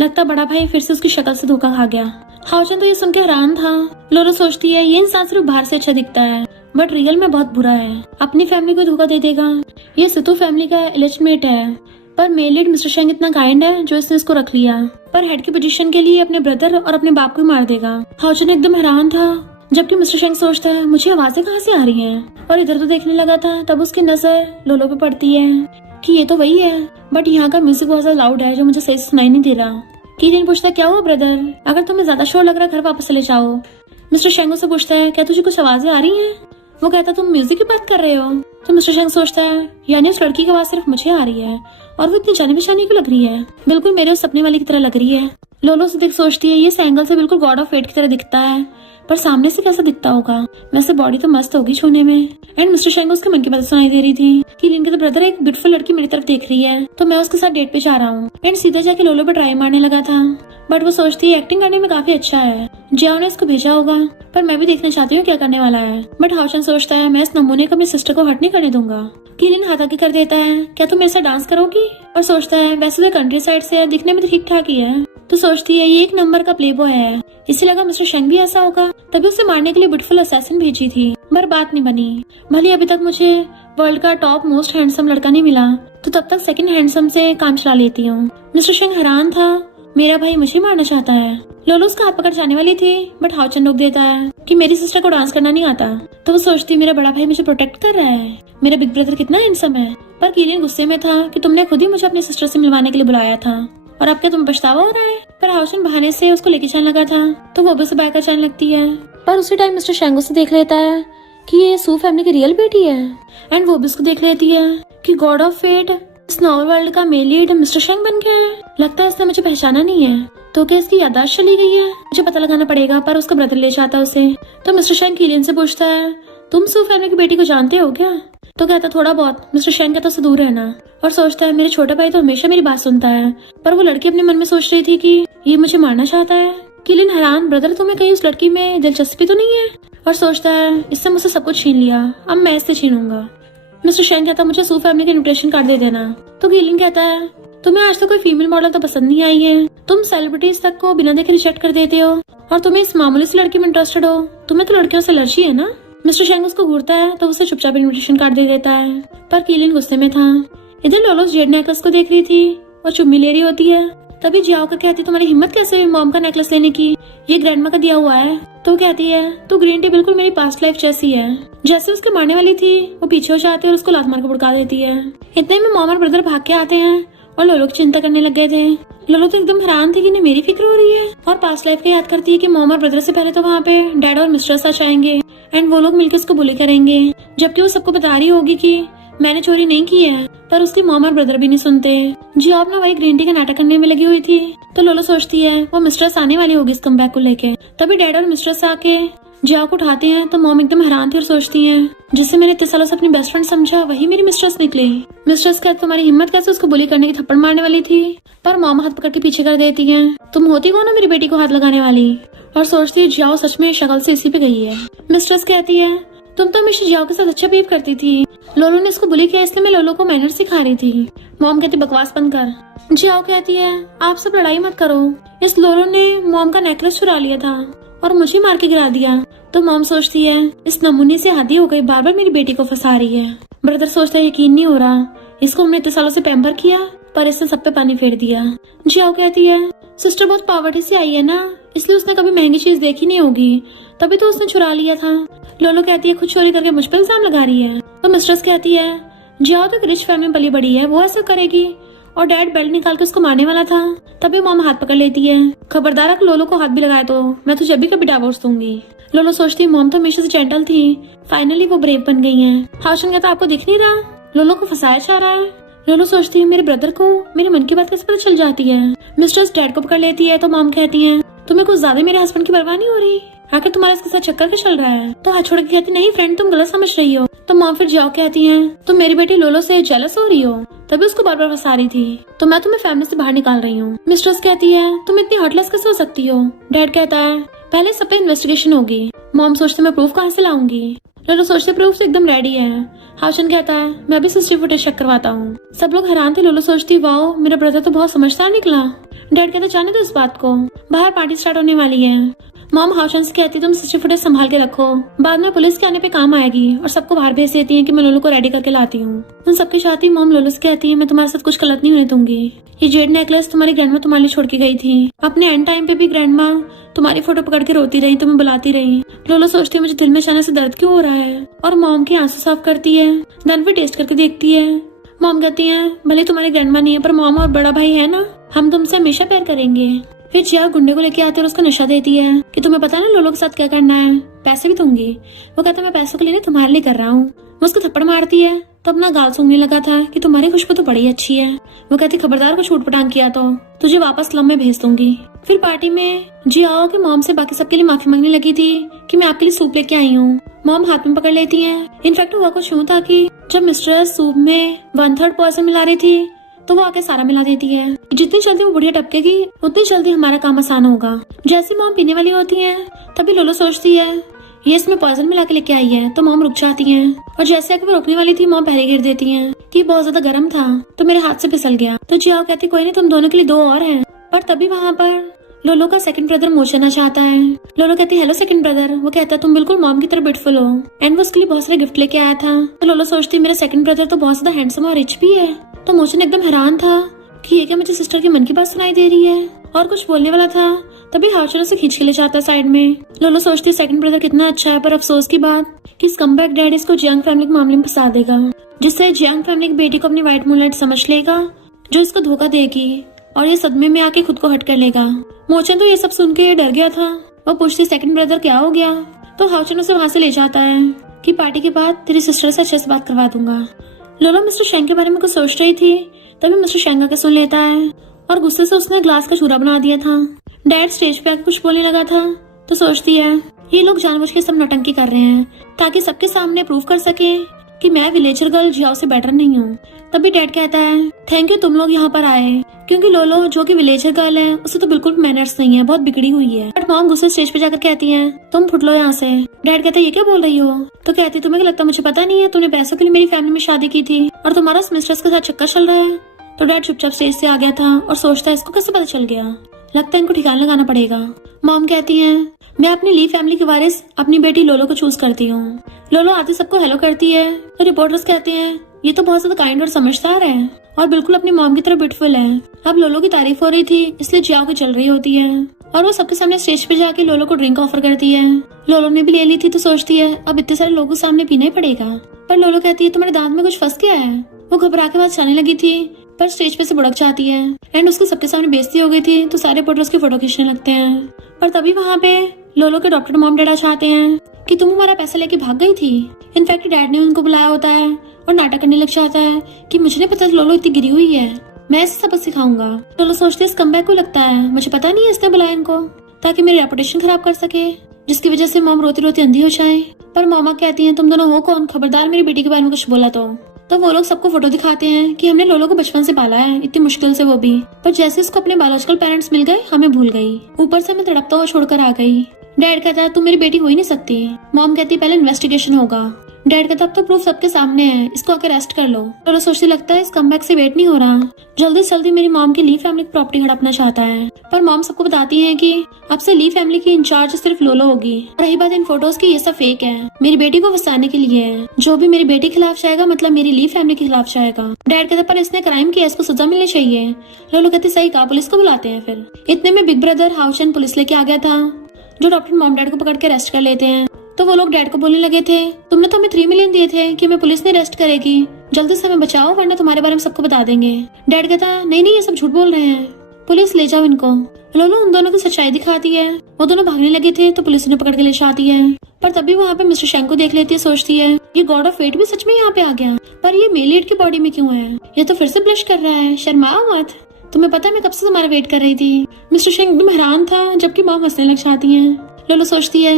लगता बड़ा भाई फिर से उसकी शक्ल से धोखा खा गया। हाउचन तो ये सुन के हैरान था। लोलो सोचती है ये इंसान सिर्फ बाहर से अच्छा दिखता है बट रियल में बहुत बुरा है, अपनी फैमिली को धोखा दे देगा। ये सितु फैमिली का इलिजिटमेट है पर मेल लीड मिस्टर शेंग इतना काइंड है जो इसने इसको रख लिया, पर हेड की पोजीशन के लिए अपने ब्रदर और अपने बाप को ही मार देगा। हाउचन एकदम हैरान था जबकि मिस्टर शेंग सोचता है मुझे आवाजें कहाँ से आ रही हैं और इधर तो देखने लगा था। तब उसकी नजर लोलो पे पड़ती है कि ये तो वही है बट यहाँ का म्यूजिक बहुत ज्यादा लाउड है जो मुझे सही से सुनाई नहीं दे रहा। कीलिन पूछता है क्या हुआ ब्रदर, अगर तुम्हें ज्यादा शोर लग रहा है घर वापस चले जाओ। मिस्टर शेंग से पूछता है क्या तुझे कुछ आवाजें आ रही हैं। वो कहता तुम म्यूजिक की बात कर रहे हो। तो मिस्टर शेंग सोचता है यानी उस लड़की की आवाज सिर्फ मुझे आ रही है और वो इतनी जानी पहचानी क्यों लग रही है, बिल्कुल मेरे उस सपने वाली की तरह लग रही है। लोलो से देख सोचती है ये इस एंगल से बिल्कुल गॉड ऑफ फेट की तरह दिखता है पर सामने से कैसा दिखता होगा, वैसे बॉडी तो मस्त होगी छूने में। एंड मिस्टर शेंग उसके मन की बात सुनाई दे रही थी कि लिन के तो ब्रदर एक ब्यूटीफुल लड़की मेरी तरफ देख रही है तो मैं उसके साथ डेट पे जा रहा हूँ। एंड सीधा जाके लोलो पे ट्राई मारने लगा था बट वो सोचती है एक्टिंग करने में काफी अच्छा है, जियाओ ने इसको भेजा होगा पर मैं भी देखना चाहती हूँ क्या करने वाला है। बट हाउचन सोचता है मैं इस नमूने को अपनी सिस्टर को हट नहीं करने दूंगा। कीलिन हाथ आगे कर देता है क्या तुम मेरे साथ डांस करोगी, और सोचता है वैसे तो कंट्री साइड से दिखने में तो ठीक ठाक ही है। तो सोचती है ये एक नंबर का प्ले बॉय है, इसे लगा मिस्टर शेंग भी ऐसा होगा तभी उसे मारने के लिए ब्यूटीफुल असैसिन भेजी थी, पर बात नहीं बनी। भले अभी तक मुझे वर्ल्ड का टॉप मोस्ट हैंडसम लड़का नहीं मिला तो तब तक सेकंड हैंडसम से काम चला लेती हूँ। मिस्टर शेंग हैरान था मेरा भाई मुझे मारना चाहता है। लोलो उसका हाथ पकड़ जाने वाली थी बट हाउचन रोक देता है कि मेरी सिस्टर को डांस करना नहीं आता। तो वो सोचती मेरा बड़ा भाई मुझे प्रोटेक्ट कर रहा है, मेरा बिग ब्रदर कितना हैंडसम है। पर कीलिन गुस्से में था कि तुमने खुद ही मुझे अपनी सिस्टर से मिलवाने के लिए बुलाया था और अब क्या तुम्हें पछतावा हो रहा है। पर हाउचन बहाने से उसको लेके जाने लगा था तो वो भी उसे बाइक जाने लगती है। पर उसी टाइम मिस्टर शेंग से देख लेता है कि ये सू फैमिली की रियल बेटी है एंड वो भी उसको देख लेती है कि गॉड ऑफ फेट इस नॉवल वर्ल्ड का मेल लीड मिस्टर शेंग बन गया है। लगता है इसने मुझे पहचाना नहीं है तो क्या इसकी याददाश्त चली गई है, मुझे पता लगाना पड़ेगा। पर उसका ब्रदर ले जाता है उसे। तो मिस्टर शेंग कीलिन से पूछता है तुम सू फैमिली की बेटी को जानते हो क्या। तो कहता थोड़ा बहुत। मिस्टर शेंग कहता उससे दूर रहना और सोचता है मेरे छोटा भाई तो हमेशा मेरी बात सुनता है। पर वो लड़की अपने मन में सोच रही थी कि ये मुझे मारना चाहता है। कीलिन हैरान ब्रदर तुम्हें कहीं उस लड़की में दिलचस्पी तो नहीं है, और सोचता है इससे मुझसे सब कुछ छीन लिया अब मैं इससे छीनूंगा। मिस्टर शेंग कहता मुझे सू फैमिली का इन्विटेशन कार्ड दे देना। तो कीलिन कहता है तुम्हें आज तक कोई फीमेल मॉडल तो पसंद नहीं आई है, तुम सेलिब्रिटीज तक को बिना देखे रिजेक्ट कर देते हो और तुम्हें इस मामूली सी लड़की में इंटरेस्टेड हो, तुम्हें तो लड़कियों से एलर्जी है ना। मिस्टर शेंग उसको घूरता है तो उसे चुपचाप इन्विटेशन कार्ड दे देता है। पर कीलिन गुस्से में था। इधर लोलो जेड नेकस को देख रही थी और चुम्मी ले रही होती है तभी जियाओ का कहती तुम्हारी हिम्मत कैसे हुई मॉम का नेकलेस लेने की, ये ग्रैंडमा का दिया हुआ है। तो कहती है तो ग्रीन टी बिल्कुल मेरी पास्ट लाइफ जैसी है। जैसे उसके मारने वाली थी वो पीछे हो जाती है और उसको लात मार के भड़का देती है। इतने में मॉम और ब्रदर भाग के आते हैं और लोलो की चिंता करने लग गए थे। लोलो तो एकदम हैरान थी कि मेरी फिक्र हो रही है और पास्ट लाइफ को याद करती है कि मॉम और ब्रदर से पहले तो वहाँ पे डैड और मिस्टर सच आएंगे एंड वो लोग मिलकर उसको बुली करेंगे, जबकि वो सबको बता रही होगी कि मैंने चोरी नहीं की है, पर उसकी मॉम और ब्रदर भी नहीं सुनते। जिया अपना वही ग्रीन टी का नाटक करने में लगी हुई थी तो लोलो सोचती है वो मिस्ट्रेस आने वाली होगी इस कमबैक को लेके। तभी डैड और मिस्ट्रेस आके जिया को उठाते हैं तो मॉम एकदम हैरान थी और सोचती है जिससे मैंने इतने सालों से अपनी बेस्ट फ्रेंड समझा वही मेरी मिस्ट्रेस निकली। मिस्ट्रेस कहती तुम्हारी हिम्मत कैसे उसको बुली करने की, थप्पड़ मारने वाली थी, पर मॉम हाथ पकड़ के पीछे कर देती है। तुम होती कौन हो मेरी बेटी को हाथ लगाने वाली, और सोचती है जियाओ सच में शक्ल से इसी पे गई है। मिस्ट्रेस कहती है तुम तो हमेशा जियाओ के साथ अच्छा बिहेव करती थी, लोलो ने इसको बुली किया इसलिए मैं लोलो को मैनर्स सिखा रही थी। मॉम कहती बकवास बंद कर। जियाओ कहती है आप सब लड़ाई मत करो, इस लोलो ने मॉम का नेकलेस चुरा लिया था और मुझे मार के गिरा दिया। तो मॉम सोचती है इस नमूने से हदी हो गई, बार बार मेरी बेटी को फंसा रही है। ब्रदर सोचता है यकीन नहीं हो रहा, इसको हमने इतने सालों से पैम्पर किया पर इसने सब पे पानी फेर दिया। जियाओ कहती है सिस्टर बहुत पावर्टी से आई है ना, इसलिए उसने कभी महंगी चीज देखी नहीं होगी, तभी तो उसने चुरा लिया था। लोलो कहती है खुद चोरी करके मुझ पर इल्जाम लगा रही है। तो मिस्ट्रेस कहती है जियाओ तो एक रिच फैमिली में पली बड़ी है, वो ऐसा करेगी, और डैड बेल्ट निकाल के उसको मारने वाला था। तभी मॉम हाथ पकड़ लेती है खबरदार अगर लोलो को हाथ भी लगाए तो मैं तुझे भी कभी डिवोर्स दूंगी। लोलो सोचती मॉम तो हमेशा से जेंटल थी, फाइनली वो ब्रेव बन गई है। हाउशन कहता आपको दिख नहीं रहा लोलो को फंसाया जा रहा है। लोलो सोचती है मेरे ब्रदर को मेरे मन की बात कैसे पता चल जाती है। मिस्ट्रेस डैड को पकड़ लेती है तो मॉम कहती है तुम्हें कुछ ज्यादा मेरे हस्बैंड की परवाह नहीं हो रही, आखिर तुम्हारा इसके साथ चक्कर क्या चल रहा है। तो हाथ छोड़ के कहती नहीं फ्रेंड तुम गलत समझ रही हो। तो मॉम फिर जियाओ कहती है तुम मेरी बेटी लोलो से जेलस हो रही हो, तभी उसको बार बार फंसा रही थी, तो मैं तुम्हें फैमिली से बाहर निकाल रही हूँ। मिस्ट्रेस कहती है तुम इतनी हार्टलेस कैसे हो सकती हो। डैड कहता है पहले सब पे इन्वेस्टिगेशन होगी। मॉम सोचते मैं प्रूफ कहाँ से लाऊंगी। लोलो सोचते प्रूफ से एकदम रेडी है। हाउशन कहता है मैं भी सीसीटीवी फुटेज चेक करवाता हूँ। सब लोग हैरान थे। लोलो सोचती वाओ मेरा ब्रदर तो बहुत समझदार निकला। डैड कहता जाने दो इस बात को, बाहर पार्टी स्टार्ट होने वाली है। मॉम हाउशन से कहती तुम सीसीटीवी फुटेज संभाल के रखो, बाद में पुलिस के आने पे काम आएगी, और सबको बाहर भेज देती है कि मैं लोलो को रेडी करके लाती हूँ। उन सबके साथ ही मॉम लोलो से कहती है मैं तुम्हारे साथ कुछ गलत नहीं होने दूंगी, ये जेड नेकलेस तुम्हारी ग्रैंडमा तुम्हारे लिए छोड़ के गई थी। अपने एंड टाइम पे भी ग्रैंडमा तुम्हारी फोटो पकड़ के रोती रही, तुम्हें बुलाती रही। लोलो सोचती है मुझे दिल में अचानक से दर्द क्यों हो रहा है, और मॉम के आंसू साफ करती है। देन फिर टेस्ट करके देखती है। मॉम कहती है भले तुम्हारी ग्रैंडमा नहीं है पर मॉम और बड़ा भाई है ना, हम तुमसे हमेशा प्यार करेंगे। फिर जिया गुंडे को लेके आती है और उसका नशा देती है कि तुम्हें पता है ना लोलो के साथ क्या करना है, पैसे भी दूंगी। वो कहता है मैं पैसों के लिए तुम्हारे लिए कर रहा हूँ। वो उसको थप्पड़ मारती है तो अपना गाल सूंघने लगा था कि तुम्हारी खुशबू तो बड़ी अच्छी है। वो कहती खबरदार को छूट पटांग किया तो तुझे वापस स्लम में भेज दूंगी। फिर पार्टी में जियाओ की मॉम से बाकी सबके लिए माफी मांगने लगी थी कि मैं आपके लिए सूप लेके आई हूँ। मॉम हाथ में पकड़ लेती है। इनफैक्ट हुआ कुछ यूं था कि जब मिस्ट्रेस सूप में 1/3 पोर्शन मिला रही थी तो वो आके सारा मिला देती है। जितनी जल्दी वो बुढ़िया टपकेगी उतनी जल्दी हमारा काम आसान होगा। जैसे मॉम पीने वाली होती है तभी लोलो सोचती है ये इसमें पॉइजन मिला के लेके आई है, तो मॉम रुक जाती है, और जैसे कि वो रोकने वाली थी मॉम पहले गिर देती है कि ये बहुत ज्यादा गर्म था तो मेरे हाथ से फिसल गया। तो जियाओ कहती कोई नहीं तुम दोनों के लिए 2 और हैं। पर तभी वहाँ पर लोलो का सेकंड ब्रदर मोचना चाहता है। लोलो कहती हेलो सेकंड ब्रदर। वो कहता है तुम बिल्कुल मॉम की तरह ब्यूटीफुल हो, एंड वो उसके लिए बहुत सारे गिफ्ट लेके आया था। तो लोलो सोचती मेरा सेकंड ब्रदर तो बहुत ज्यादा हैंडसम और रिच भी है। तो मोचन एकदम हैरान था कि ये क्या मुझे सिस्टर के मन की बात सुनाई दे रही है, और कुछ बोलने वाला था तभी हाउचर से खींच के ले जाता है साइड में। लोलो सोचती है सेकंड ब्रदर कितना अच्छा है, पर अफसोस की बात कि इस कमबैक डैड इसको जियांग फैमिली के मामले में फंसा देगा, जिससे जियांग फैमिली की बेटी को अपनी व्हाइट मूनलाइट समझ लेगा जो इसको धोखा देगी, और ये सदमे में आके खुद को हट कर लेगा। मोचन तो ये सब सुन के डर गया था। वो पूछती सेकंड ब्रदर क्या हो गया। तो हाउचर उसे वहाँ से ले जाता है कि पार्टी के बाद तेरी सिस्टर से अच्छे से बात करवा दूंगा। लोलो मिस्टर शेंग के बारे में कुछ सोच रही थी तभी मिस्टर शेंग आके सुन लेता है, और गुस्से से उसने ग्लास का चूरा बना दिया था। डैड स्टेज पे आके कुछ बोलने लगा था तो सोचती है ये लोग जानबूझ के सब नौटंकी कर रहे हैं ताकि सबके सामने प्रूव कर सके कि मैं विलेजर गर्ल जियाओ से बेटर नहीं हूँ। तभी डैड कहता है थैंक यू तुम लोग यहाँ पर आए, क्योंकि लोलो जो कि विलेजर गर्ल है उसे तो बिल्कुल मैनर्स नहीं है, बहुत बिगड़ी हुई है। बट मॉम गुस्से स्टेज पे जाकर कहती है तुम फुट लो यहाँ से। डैड कहता है ये क्या बोल रही हो। तो कहती तुम्हें क्या लगता मुझे पता नहीं है, तुमने पैसों के लिए मेरी फैमिली में शादी की थी और तुम्हारा मिस्ट्रेस के साथ चक्कर चल रहा है। तो डैड चुपचाप स्टेज से आ गया था और सोचता है इसको कैसे पता चल गया, लगता है इनको ठिकाना लगाना पड़ेगा। मॉम कहती है मैं अपनी ली फैमिली की वारिस अपनी बेटी लोलो को चूज करती हूँ। लोलो आते सबको हेलो करती है तो रिपोर्टर्स कहते हैं ये तो बहुत ज्यादा काइंड और समझदार है, और बिल्कुल अपनी मॉम की तरह ब्यूटीफुल है। अब लोलो की तारीफ हो रही थी इसलिए जियाओ की चल रही होती है और वो सबके सामने स्टेज पे जाके लोलो को ड्रिंक ऑफर करती है। लोलो ने भी ले ली थी तो सोचती है अब इतने सारे लोगों के सामने पीना ही पड़ेगा, पर लोलो कहती है तुम्हारे दांत में कुछ फंस गया है। वो घबरा के बात जाने लगी थी पर स्टेज पे से बुड़क जाती है एंड उसको सबके सामने बेइज्जती हो गई थी तो सारे रिपोर्टर्स की फोटो खींचने लगते हैं। पर तभी वहाँ पे लोलो के डॉक्टर मॉम डैड चाहते हैं कि तुम हमारा पैसा लेके भाग गई थी। इनफैक्ट डैड ने उनको बुलाया होता है और नाटक करने लग जाता है कि मुझे नहीं पता लोलो इतनी गिरी हुई है, मैं इसे सबक सिखाऊंगा। लोलो सोचती है इस कमबैक को लगता है मुझे पता नहीं है इसने बुलाया इनको ताकि मेरी रेपुटेशन खराब कर सके, जिसकी वजह से मॉम रोती रोती अंधी हो जाए। पर मामा कहती हैं तुम दोनों हो कौन, खबरदार मेरी बेटी के बारे में कुछ बोला तो वो लोग सबको फोटो दिखाते हैं कि हमने लोलो को बचपन से पाला है, इतनी मुश्किल से वो भी, पर जैसे उसको अपने बायोलॉजिकल पेरेंट्स मिल गए हमें भूल गई, ऊपर से हमें तड़पता हुआ छोड़कर आ गई। डैड कहता है तुम मेरी बेटी हो ही नहीं सकती। मॉम कहती है पहले इन्वेस्टिगेशन होगा। डैड कहता अब तो प्रूफ सबके सामने है, इसको आकर अरेस्ट कर लो। लोलो सोचती लगता है इस कमबैक से वेट नहीं हो रहा, जल्दी से जल्दी मेरी मॉम की ली फैमिली की प्रॉपर्टी हड़पना चाहता है। पर मॉम सबको बताती है कि अब से ली फैमिली की इंचार्ज सिर्फ लोलो होगी। रही बात इन फोटोज की, ये सब फेक है, मेरी बेटी को फंसाने के लिए है। जो भी मेरी बेटी के खिलाफ जाएगा मतलब मेरी ली फैमिली के खिलाफ जाएगा। डैड कहता पर इसने क्राइम किया, इसको सजा मिलनी चाहिए। लोलो कहती सही कहा, पुलिस को बुलाते हैं। फिर इतने में बिग ब्रदर हाउचेन पुलिस लेके आ गया था जो डॉक्टर मॉम डैड को पकड़ के अरेस्ट कर लेते हैं। तो वो लोग डैड को बोलने लगे थे तुमने तो हमें 3 मिलियन दिए थे कि हमें पुलिस ने अरेस्ट करेगी, जल्दी से हमें बचाओ वरना तुम्हारे बारे में सबको बता देंगे। डैड कहता नहीं नहीं ये सब झूठ बोल रहे हैं, पुलिस ले जाओ इनको। लोलो उन दोनों की सच्चाई दिखाती है। वो दोनों भागने लगे थे तो पुलिस ने पकड़ के ले जाती है। पर तभी वहाँ पे मिस्टर शेंग को देख लेती है, सोचती है ये गॉड ऑफ फेट भी सच में यहाँ पे आ गया, पर ये मेल एड की बॉडी में क्यों है, ये तो फिर से ब्लश कर रहा है, शर्माओ मत, तुम्हें पता है मैं कब से तुम्हारा वेट कर रही थी। मिस्टर शेंग एकदम हैरान था जबकि मॉम हंसने लग जाती है। लोलो सोचती है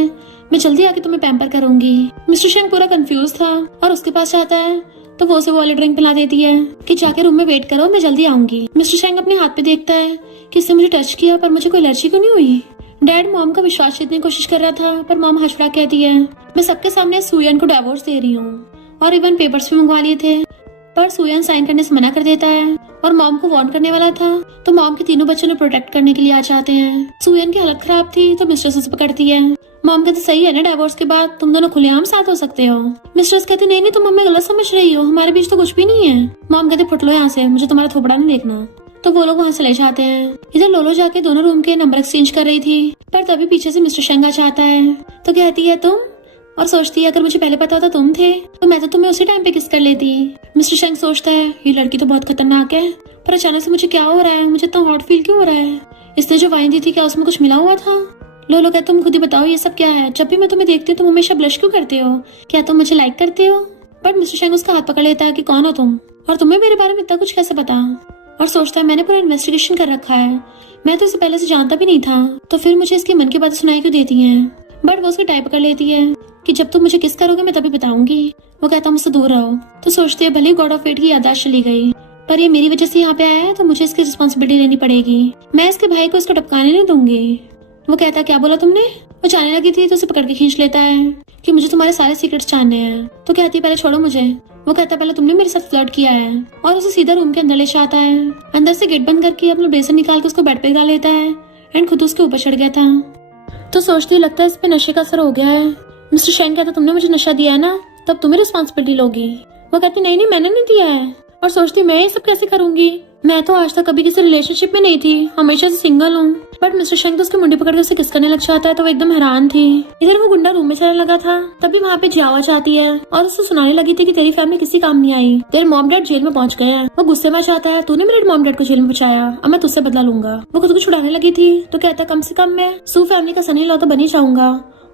मैं जल्दी आके तुम्हें पैम्पर करूंगी। मिस्टर शेंग पूरा कंफ्यूज था और उसके पास जाता है तो वो उसे वाली ड्रिंक पिला देती है कि जाके रूम में वेट करो मैं जल्दी आऊंगी। मिस्टर शेंग अपने हाथ पे देखता है कि इसने मुझे टच किया पर मुझे कोई एलर्जी क्यों नहीं हुई। डैड मॉम का विश्वास जीतने की कोशिश कर रहा था पर मॉम हंसड़ा कहती है मैं सबके सामने सुयन को डिवोर्स दे रही हूँ और इवन पेपर्स भी मंगवा लिए थे, पर सुयन साइन करने से मना कर देता है और मॉम को वार्न करने वाला था तो मॉम के तीनों बच्चों ने प्रोटेक्ट करने के लिए आ जाते हैं। सुयन की हालत खराब थी तो मिस्ट्रेस उसे पकड़ती है। मॉम कहती सही है ना, डिवोर्स के बाद तुम दोनों खुलेआम साथ हो सकते हो। मिस्ट्रेस कहती नहीं नहीं तुम हमें गलत समझ रही हो, हमारे बीच तो कुछ भी नहीं है। मॉम कहती फुट लो यहाँ से, मुझे तुम्हारा थोपड़ा नहीं देखना। तो वो लोग वहाँ से ले जाते हैं। इधर लोलो जाके दोनों रूम के नंबर एक्सचेंज कर रही थी पर तभी पीछे से मिस्टर शेंग आ जाता है तो कहती है तुम, और सोचती है अगर मुझे पहले पता होता तुम थे तो मैं तो तुम्हें उसी टाइम पे किस कर लेती। मिस्टर शेंग सोचता है ये लड़की तो बहुत खतरनाक है, पर अचानक से मुझे क्या हो रहा है, मुझे इतना हॉट फील क्यों हो रहा है, इसने जो वाइन दी थी क्या उसमें कुछ मिला हुआ था। लोलो कहते तुम खुद ही बताओ ये सब क्या है, जब भी मैं तुम्हें देखती हूँ तुम हमेशा ब्लश क्यों करते हो, क्या तुम मुझे लाइक करते हो। बट मिस्टर शेंग उसका हाथ पकड़ लेता है कि कौन हो तुम और तुम्हें मेरे बारे में इतना कुछ कैसे पता, और सोचता है मैंने पूरा इन्वेस्टिगेशन कर रखा है, मैं तो इसे पहले से जानता भी नहीं था, तो फिर मुझे इसके मन की बातें सुनाई क्यों देती हैं। बट वो उसकी टाइप पकड़ लेती है कि जब तुम मुझे किस करोगे मैं तभी बताऊंगी। वो कहता मुझसे दूर रहो। तो सोचते है भले गॉड ऑफ फेट की याददाश्त चली गई पर ये मेरी वजह से यहाँ पे आया है तो मुझे इसकी रिस्पॉन्सिबिलिटी लेनी पड़ेगी, मैं इसके भाई को इसको टपकाने नहीं दूंगी। वो कहता क्या बोला तुमने। वो जाने लगी थी तो उसे पकड़ के खींच लेता है कि मुझे तुम्हारे सारे सीक्रेट्स जानने हैं। तो कहती है पहले छोड़ो मुझे। वो कहता पहले तुमने मेरे साथ फ्लर्ट किया है और उसे सीधा रूम के अंदर ले जाता है। अंदर से गेट बंद करके अपना ब्लेजर निकाल के उसको बेड पे गिरा लेता है एंड खुद उसके ऊपर चढ़ गया था। तो सोचती लगता है इस पे नशे का असर हो गया है। मिस्टर शेंग कहता तुमने मुझे नशा दिया है ना, तब तुम्हें रिस्पॉन्सिबिलिटी लोगी। वो कहती नहीं नहीं मैंने नहीं दिया है, और सोचती मैं ये सब कैसे करूंगी, मैं तो आज तक कभी किसी रिलेशनशिप में नहीं थी, हमेशा से सिंगल हूँ। बट मिस्टर शेंग तो उसकी मुंडी पकड़ के उसे किस करने लग जाता है तो वो एकदम हैरान थी। इधर वो गुंडा रूम में चलने लगा था तभी वहाँ पे जियावा जाती है और उसे सुनाने लगी थी कि तेरी फैमिली किसी काम नहीं आई, तेरे मॉम डैड जेल में पहुंच गए हैं। वो गुस्से में जाता है तूने मेरे मॉम डैड को जेल में बचाया, अब मैं तुझसे बदला लूंगा। वो खुद को छुड़ाने लगी थी तो कहता कम से कम मैं सू फैमिली का सनी लॉ तो बन ही जाऊंगा,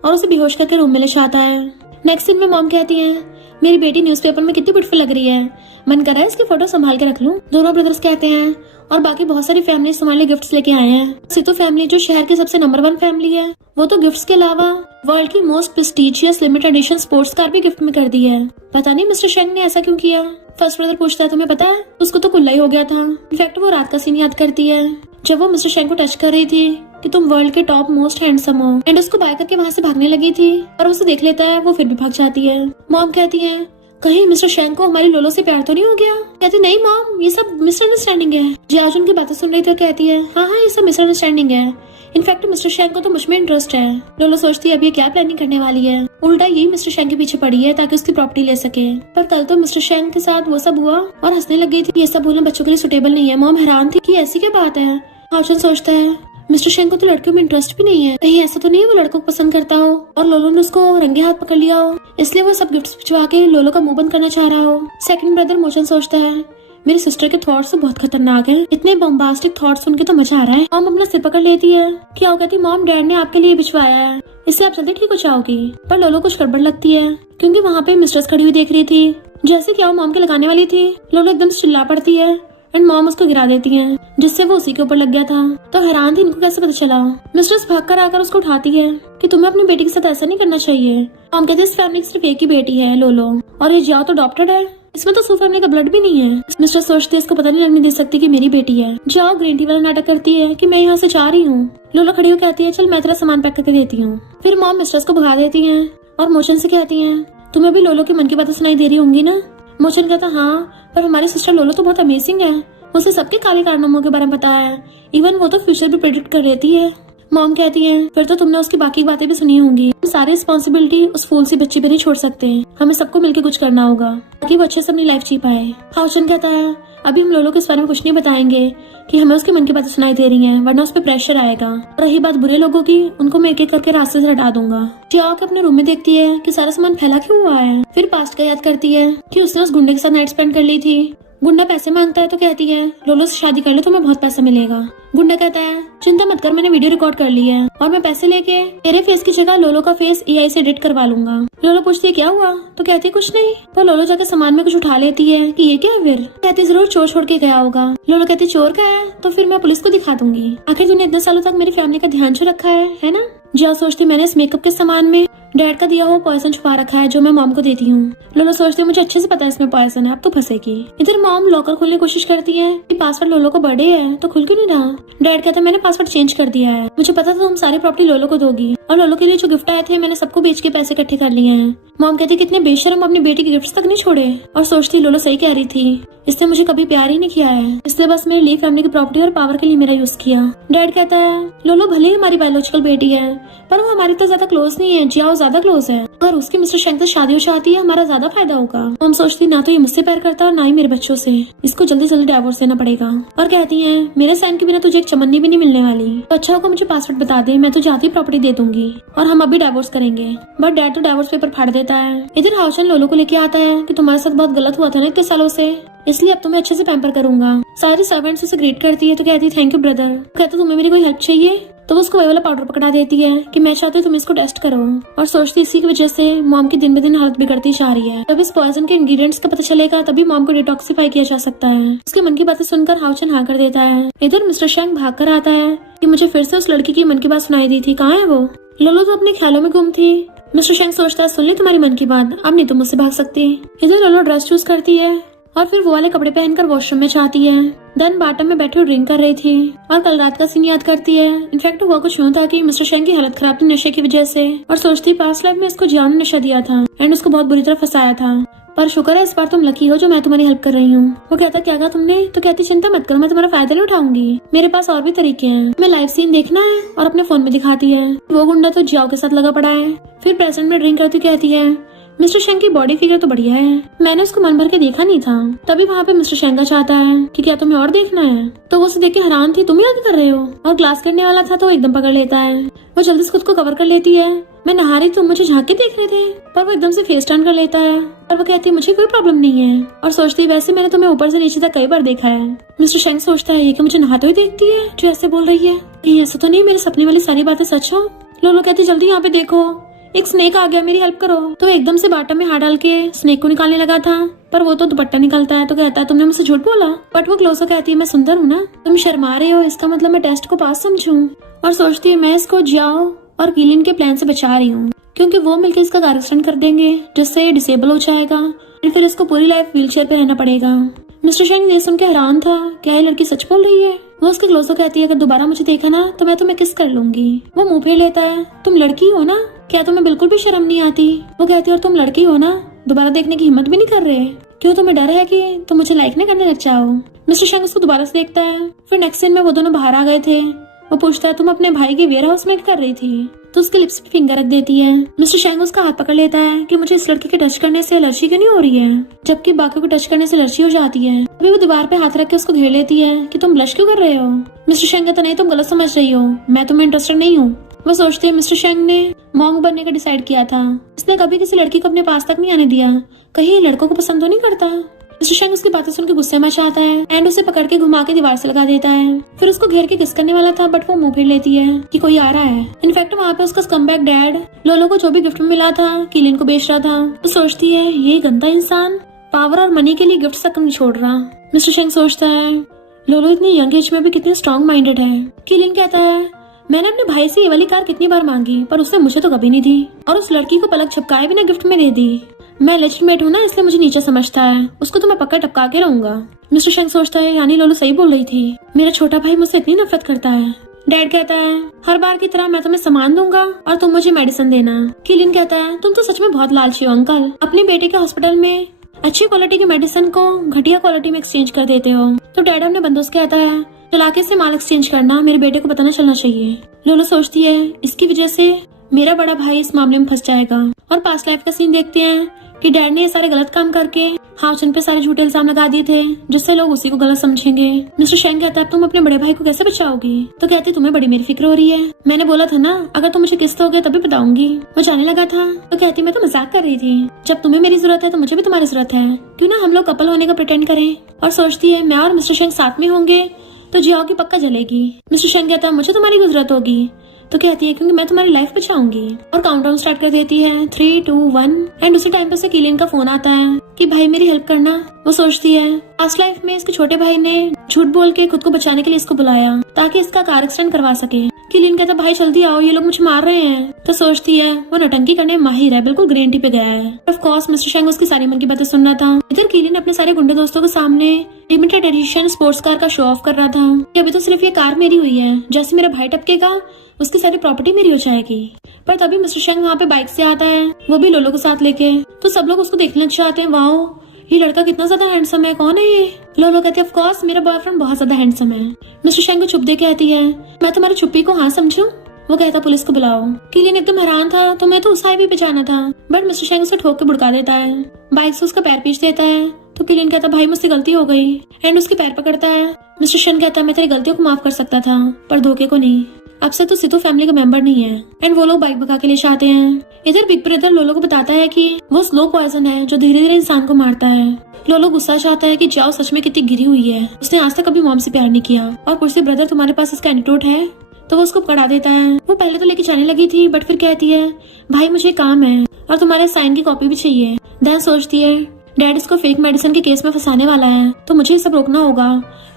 और उसे बेहोश करके रूम में ले जाता है। नेक्स्ट सीन में मॉम कहती है मेरी बेटी न्यूज़पेपर में कितनी ब्यूटीफुल लग रही है, मन कर रहा है इसकी फोटो संभाल के रख लूं। दोनों ब्रदर्स कहते हैं और बाकी बहुत सारी फैमिली तुम्हारे लिए गिफ्ट्स लेके आए हैं। सितो फैमिली जो शहर की सबसे नंबर 1 फैमिली है, वो तो गिफ्ट्स के अलावा वर्ल्ड की most prestigious limited edition sports car भी गिफ्ट में कर दी है। पता नहीं मिस्टर शेंग ने ऐसा क्यों किया। फर्स्ट ब्रदर पूछता है तुम्हें पता है, उसको तो कुल्ला ही हो गया था। इनफैक्ट वो रात का सीन याद करती है जब वो मिस्टर शेंग को टच कर रही थी कि तुम वर्ल्ड के टॉप मोस्ट हैंडसम हो, एंड उसको बाय करके वहाँ से भागने लगी थी और उसे देख लेता है, वो फिर भी भाग जाती है। मॉम कहती है कहीं मिस्टर शेंग को हमारी लोलो से प्यार तो नहीं हो गया। कहती नहीं मॉम, ये सब मिसअंडरस्टैंडिंग है। जियाज उनकी बातें सुन रही थी, कहती है हाँ हाँ ये सब मिसअंडरस्टैंडिंग है। इनफैक्ट मिस्टर शेंग को तो मुझ में इंटरेस्ट है। लोलो सोचती है अब ये क्या प्लानिंग करने वाली है। उल्टा यही मिस्टर शेंग के पीछे पड़ी है ताकि उसकी प्रॉपर्टी ले सके। पर कल तो मिस्टर शेंग के साथ वो सब हुआ और हंसने लग गई थी। ये सब बोलना बच्चों के लिए सुटेबल नहीं है। मॉम हैरान थी कि ऐसी क्या बात है। हाउचन सोचता है मिस्टर शेंग को तो लड़कियों में इंटरेस्ट भी नहीं है, कहीं ऐसा तो नहीं है वो लड़कों को पसंद करता हो और लोलो ने उसको रंगे हाथ पकड़ लिया हो, इसलिए वो सब गिफ्ट्स भिजवा के लोलो का मुंह बंद करना चाह रहा हो। सेकंड ब्रदर मोचन सोचता है मेरी सिस्टर के थॉट्स तो बहुत खतरनाक है। इतने बॉम्बास्टिक थॉट्स सुन के तो मजा आ रहा है। मॉम अपना सिर पकड़ लेती है। क्या हो, कहती मॉम डैड ने आपके लिए भिजवाया है, इससे आप जल्दी ठीक हो जाओगी। पर लोलो कुछ गड़बड़ लगती है क्योंकि वहाँ पे मिस्ट्रेस खड़ी हुई देख रही थी। जैसे क्या वो मॉम के लगाने वाली थी, लोलो एकदम चिल्ला पड़ती है एंड मॉम उसको गिरा देती है, जिससे वो उसी के ऊपर लग गया था। तो हैरान थी इनको कैसे पता चला। मिस्ट्रेस भागकर आकर उसको उठाती है कि तुम्हें अपनी बेटी के साथ ऐसा नहीं करना चाहिए। मॉम कहती है इस फैमिली की सिर्फ एक ही बेटी है लोलो, और ये जियाओ तो अडॉप्टेड है, इसमें तो सू फैमिली का ब्लड भी नहीं है। मिस्ट्रेस सोचती है इसको पता नहीं लगने दे सकती कि मेरी बेटी है। जियाओ ग्रीन टी वाला नाटक करती है कि मैं यहाँ से जा रही हूँ। लोलो खड़ी हो कहती है चल मैं तेरा सामान पैक करके देती हूँ। फिर मॉम मिस्ट्रेस को भगा देती है और मोचन से कहती है तुम्हें भी लोलो के मन की बातें सुनाई दे रही होंगी ना। मोचन कहता हाँ, पर हमारी सिस्टर लोलो तो बहुत अमेजिंग है, उसे सबके काले कारनामों के बारे में पता है, इवन वो तो फ्यूचर भी प्रेडिक्ट कर लेती है। मॉम कहती है फिर तो तुमने उसकी बाकी बातें भी सुनी होंगी। हम सारी रिस्पॉन्सिबिलिटी उस फूल सी बच्ची पे नहीं छोड़ सकते, हमें सबको मिलकर कुछ करना होगा ताकि वो अच्छे से अपनी लाइफ जी पाए। हाउचन कहता है अभी हम लोलो के इस बारे में कुछ नहीं बताएंगे कि हमें उसके मन की बातें सुनाई दे रही हैं, वरना उस पर प्रेशर आएगा। और रही बात बुरे लोगों की, उनको मैं एक एक करके रास्ते से हटा दूंगा। जियाओ के अपने रूम में देखती है कि सारा सामान फैला क्यों हुआ है। फिर पास्ट का याद करती है कि उसने उस गुंडे के साथ नाइट स्पेंड कर ली थी। गुंडा पैसे मांगता है तो कहती है लोलो से शादी कर ले, तुम्हें बहुत पैसा मिलेगा। गुंडा कहता है चिंता मत कर, मैंने वीडियो रिकॉर्ड कर ली है और मैं पैसे लेके तेरे फेस की जगह लोलो का फेस एआई से एडिट करवा लूंगा। लोलो पूछती है क्या हुआ, तो कहती है कुछ नहीं। तो लोलो जाके सामान में कुछ उठा लेती है कि ये क्या है। फिर कहती जरूर चोर छोड़ के गया होगा। लोलो कहती चोर का है तो फिर मैं पुलिस को दिखा दूंगी, आखिर तूने इतने सालों तक मेरी फैमिली का ध्यान जो रखा है ना। जिया सोचती मैंने इस मेकअप के सामान में डैड का दिया हुआ पॉइजन छुपा रखा है जो मैं मॉम को देती हूँ। लोलो सोचती है मुझे अच्छे से पता है इसमें पॉइजन है, अब तो फंसेगी। इधर मॉम लॉकर खोलने की कोशिश करती है कि पासवर्ड लोलो का बर्थडे है तो खुल क्यों नहीं रहा। डैड कहता है मैंने पासवर्ड चेंज कर दिया है, मुझे पता था तुम सारी प्रॉपर्टी लोलो को दोगी और लोलो के लिए जो गिफ्ट आए थे मैंने सबको बेच के पैसे इकट्ठे कर लिए हैं। मॉम कहती कितने बेशर्म, अपनी बेटी के गिफ्ट तक नहीं छोड़े। और सोचती लोलो सही कह रही थी, इसने मुझे कभी प्यार ही नहीं किया है, इसलिए बस मेरी ली फैमिली की प्रॉपर्टी और पावर के लिए मेरा यूज किया। डैड कहता है लोलो भले ही हमारी बायोलॉजिकल बेटी है पर वो हमारी तो ज्यादा क्लोज नहीं है, जियाओ ज्यादा क्लोज है। अगर उसकी मिस्टर शेंग से शादी हो जाती है हमारा ज्यादा फायदा होगा। हम सोचती ना तो ये मुझसे प्यार करता और ना ही मेरे बच्चों से, इसको जल्दी जल्दी डाइवोर्स देना पड़ेगा। और कहती है मेरे साइन के बिना तुझे एक चमन्नी भी नहीं मिलने वाली, तो अच्छा होगा मुझे पासवर्ड बता दे, मैं तो जाती प्रॉपर्टी दे दूंगी और हम अभी डाइवोर्स करेंगे। बट डैड तो डाइवोर्स पेपर फाड़ देता है। इधर हाउचन लोलो को लेके आता है कि तुम्हारे साथ बहुत गलत हुआ था ना इतने सालों से, इसलिए अब तुम्हें अच्छे से पैम्पर करूंगा। सारी सर्वेंट्स उसे ग्रीट करती है तो कहती है थैंक यू ब्रदर। कहता तुम्हें मेरी कोई हेल्प चाहिए, तो वो उसको वही वाला पाउडर पकड़ा देती है कि मैं चाहती हूँ तुम इसको टेस्ट करो। और सोचती इसी की वजह से मॉम की दिन ब दिन हालत बिगड़ती जा रही है। जब इस पॉइजन के इंग्रेडिएंट्स का पता चलेगा तभी मॉम को डिटॉक्सिफाई किया जा सकता है। उसके मन की बातें सुनकर हाउचन हाँ कर देता है। इधर मिस्टर शेंग भाग कर आता है कि मुझे फिर से उस लड़की की मन की बात सुनाई दी थी, कहाँ है वो। लोलो तो अपने ख्यालों में गुम थी। मिस्टर शेंग सोचता है सुन ली तुम्हारी मन की बात, अब नहीं तुम मुझसे भाग सकती। इधर लोलो ड्रेस चूज करती है और फिर वो वाले कपड़े पहनकर वॉशरूम में जाती है। देन बाटम में बैठी ड्रिंक कर रही थी और कल रात का सीन याद करती है। इनफैक्ट हुआ कुछ यूं था कि मिस्टर शेंग की हालत खराब थी नशे की वजह से, और सोचती पास्ट लाइफ में इसको जियाओ ने नशा दिया था एंड उसको बहुत बुरी तरह फंसाया था, पर शुक्र है इस बार तुम लकी हो जो मैं तुम्हारी हेल्प कर रही हूँ। वो कहता क्या कहा तुमने, तो कहती चिंता मत करो मैं तुम्हारा फायदा नहीं उठाऊंगी, मेरे पास और भी तरीके हैं, मैं लाइव सीन देखना है और अपने फोन में दिखाती है। वो गुंडा तो जियाओ के साथ लगा पड़ा है। फिर प्रेजेंट में ड्रिंक करती कहती है मिस्टर शेंग की बॉडी फिगर तो बढ़िया है, मैंने उसको मन भर के देखा नहीं था। तभी वहाँ पे मिस्टर शेंगा चाहता है कि क्या तुम्हें और देखना है, तो वो उसे देख के हैरान थी तुम याद कर रहे हो, और ग्लास करने वाला था तो वो एकदम पकड़ लेता है। वो जल्दी से खुद को कवर कर लेती है, मैं नहा रही तुम मुझे झांक के देख रहे थे, पर वो एकदम से फेस टर्न कर लेता है और वो कहती है मुझे कोई प्रॉब्लम नहीं है, और सोचती वैसे मैंने तुम्हें ऊपर से नीचे तक कई बार देखा है। मिस्टर शेंग सोचता है ये कि मुझे नहाते हुए देखती है जो ऐसे बोल रही है, कहीं ऐसा तो नहीं मेरे सपने वाली सारी बातें सच हो। लोलो कहती जल्दी यहाँ पे देखो एक स्नेक आ गया, मेरी हेल्प करो। तो एकदम से बाटम में हाथ डाल के स्नेक को निकालने लगा था, पर वो तो दुपट्टा निकालता है तो कहता है तुमने मुझसे झूठ बोला। बट वो क्लोज कहती है मैं सुंदर हूँ ना, तुम शर्मा रहे हो, इसका मतलब मैं टेस्ट को पास समझूं। और सोचती है मैं इसको जियाओ और कीलिन के प्लान से बचा रही हूँ, क्योंकि वो मिलकर इसका कार एक्सीडेंट कर देंगे जिससे ये डिसेबल हो जाएगा, फिर इसको पूरी लाइफ व्हील चेयर पे रहना पड़ेगा। मिस्टर शेंग ये सुन के हैरान था, क्या ये लड़की सच बोल रही है। वो उसके क्लोजो कहती है अगर दोबारा मुझे देखा ना तो मैं तुम्हें किस कर लूंगी। वो मुंह फेर लेता है तुम लड़की हो ना, क्या तुम्हें बिल्कुल भी शर्म नहीं आती। वो कहती है और तुम लड़की हो ना, दोबारा देखने की हिम्मत भी नहीं कर रहे? क्यों, तुम्हें डर है कि तुम मुझे लाइक नहीं करने लग जाओ? मिस्टर शेंग उसको दोबारा से देखता है। फिर नेक्स्ट सीन में वो दोनों बाहर आ गए थे। वो पूछता है तुम अपने भाई के वेयर हाउस में क्या कर रही थी? तो उसके लिप्स पे फिंगर रख देती है। मिस्टर शेंग उसका हाथ पकड़ लेता है कि मुझे इस लड़के के टच करने से एलर्जी क्यों नहीं हो रही है, जबकि बाकी को टच करने से एलर्जी हो जाती है। अभी वो दीवार पे हाथ रख के उसको घेर लेती है कि तुम ब्लश क्यों कर रहे हो? मिस्टर शेंग कहता नहीं, तुम गलत समझ रही हो, मैं तुम्हें इंटरेस्टेड नहीं हूँ। वो सोचते हैं मिस्टर शेंग ने मॉन्क बनने का डिसाइड किया था। इसने कभी किसी लड़की को अपने पास तक नहीं आने दिया। कहीं लड़कों को पसंद तो नहीं करता? मिस्टर शेंग उसकी बातें सुन के गुस्से में आता है एंड उसे पकड़ के घुमा के दीवार से लगा देता है। फिर उसको घेर के किस करने वाला था, बट वो मुंह फेर लेती है कि कोई आ रहा है। इनफैक्ट वहाँ पे उसका स्कमबैग डैड लोलो को जो भी गिफ्ट मिला था किलिन को बेच रहा था। तो सोचती है ये गंदा इंसान पावर और मनी के लिए गिफ्ट तक नहीं छोड़ रहा। मिस्टर शेंग सोचता है लोलो इतनी यंग एज में भी कितनी स्ट्रॉन्ग माइंडेड है। किलिन कहता है मैंने अपने भाई से ये वाली कार कितनी बार मांगी पर उसने मुझे तो कभी नहीं दी, और उस लड़की को पलक झपकाए बिना गिफ्ट में दे दी। मैं लेजिटिमेट हूँ ना, इसलिए मुझे नीचे समझता है, उसको तो मैं पक्का टपका के रहूंगा। मिस्टर शेंग सोचता है यानी लोलो सही बोल रही थी, मेरा छोटा भाई मुझसे इतनी नफरत करता है। डैड कहता है हर बार की तरह मैं तुम्हें सामान दूंगा और तुम मुझे मेडिसिन देना। किलिन कहता है तुम तो सच में बहुत लालची हो अंकल, अपने बेटे के हॉस्पिटल में अच्छी क्वालिटी की मेडिसिन को घटिया क्वालिटी में एक्सचेंज कर देते हो। तो डैड अपने बंदों से कहता है चलाके से माल एक्सचेंज करना मेरे बेटे को पता न चलना चाहिए। लोलो सोचती है इसकी वजह से मेरा बड़ा भाई इस मामले में फंस जाएगा। और पास्ट लाइफ का सीन देखते हैं कि डैड ने ये सारे गलत काम करके हाउचन पे सारे झूठे इल्जाम लगा दिए थे जिससे लोग उसी को गलत समझेंगे। मिस्टर शेंग कहता है तुम अपने बड़े भाई को कैसे बचाओगी? तो कहते तुम्हें बड़ी मेरी फिक्र हो रही है, मैंने बोला था ना अगर तुम मुझे किस्त दोगे तभी बताऊंगी। वो जाने लगा था तो कहती मैं तो मजाक कर रही थी, जब तुम्हें मेरी जरूरत है तो मुझे भी तुम्हारी जरूरत है, क्यों ना हम लोग कपल होने का प्रिटेंड करें। और सोचती है मैं और मिस्टर शेंग साथ में होंगे तो जियाओ की पक्का जलेगी। मिस्टर शेंग कहता है मुझे तुम्हारी जरूरत होगी, तो कहती है क्योंकि मैं तुम्हारी लाइफ बचाऊंगी। और काउंटडाउन स्टार्ट कर देती है 3, 2, 1 एंड उसी टाइम पे से किलिन का फोन आता है कि भाई मेरी हेल्प करना। वो सोचती है पास्ट लाइफ में इसके छोटे भाई ने झूठ बोल के खुद को बचाने के लिए इसको बुलाया ताकि इसका कार एक्सीडेंट करवा सके। किलिन कहता भाई जल्दी आओ, ये लोग मुझे मार रहे हैं। तो सोचती है वो नटंकी करने में माहिर है, बिल्कुल ग्रेंटी पे गया है। ऑफ कोर्स मिस्टर शेंग उसकी सारी मन की बातें सुन रहा था। इधर किलिन अपने सारे गुंडे दोस्तों के सामने लिमिटेड एडिशन स्पोर्ट्स कार का शो ऑफ कर रहा था कि अभी तो सिर्फ ये कार मेरी हुई है, जैसे मेरा भाई टपकेगा उसकी सारी प्रॉपर्टी मेरी हो जाएगी। पर तभी मिस्टर शेंग वहाँ पे बाइक से आता है, वो भी लोलो के साथ लेके। तो सब लोग उसको देखने चाहते हैं, वाओ ये लड़का कितना ज्यादा हैंडसम है, कौन है ये? लोलो कहती है ऑफ कोर्स मेरा बॉयफ्रेंड बहुत ज्यादा हैंडसम है। मिस्टर शेंग को चुप दे कहती है मैं तुम्हारी चुप्पी को हाँ समझूं? वो कहता पुलिस को बुलाओ। किलिन एकदम हैरान था, तुम्हें तो उस हाईवे पे जाना था, बट मिस्टर शेंग उसे ठोक के भुड़का देता है, बाइक से उसका पैर पीछ देता है। तो किलिन कहता भाई मुझसे गलती हो गई एंड उसके पैर पकड़ता है। मिस्टर शेंग कहता मैं तेरी गलतियों को माफ कर सकता था पर धोखे को नहीं, अब से तो सितो फैमिली का मेंबर नहीं है। एंड वो लोग बाइक भगा के ले जाते हैं। इधर बिग ब्रदर लोलो को बताता है कि वो स्लो पॉइजन है जो धीरे धीरे इंसान को मारता है। लोलो गुस्सा चाहता है कि जाओ सच में कितनी गिरी हुई है, उसने आज तक कभी मॉम से प्यार नहीं किया और पुरसे ब्रदर तुम्हारे पास इसका एंटीडोट है। तो वो उसको पकड़ा देता है। वो पहले तो लेके जाने लगी थी बट फिर कहती है भाई मुझे काम है और तुम्हारे साइन की कॉपी भी चाहिए। देन सोचती है डैड इसको फेक मेडिसिन के केस में फंसाने वाला है तो मुझे सब रोकना होगा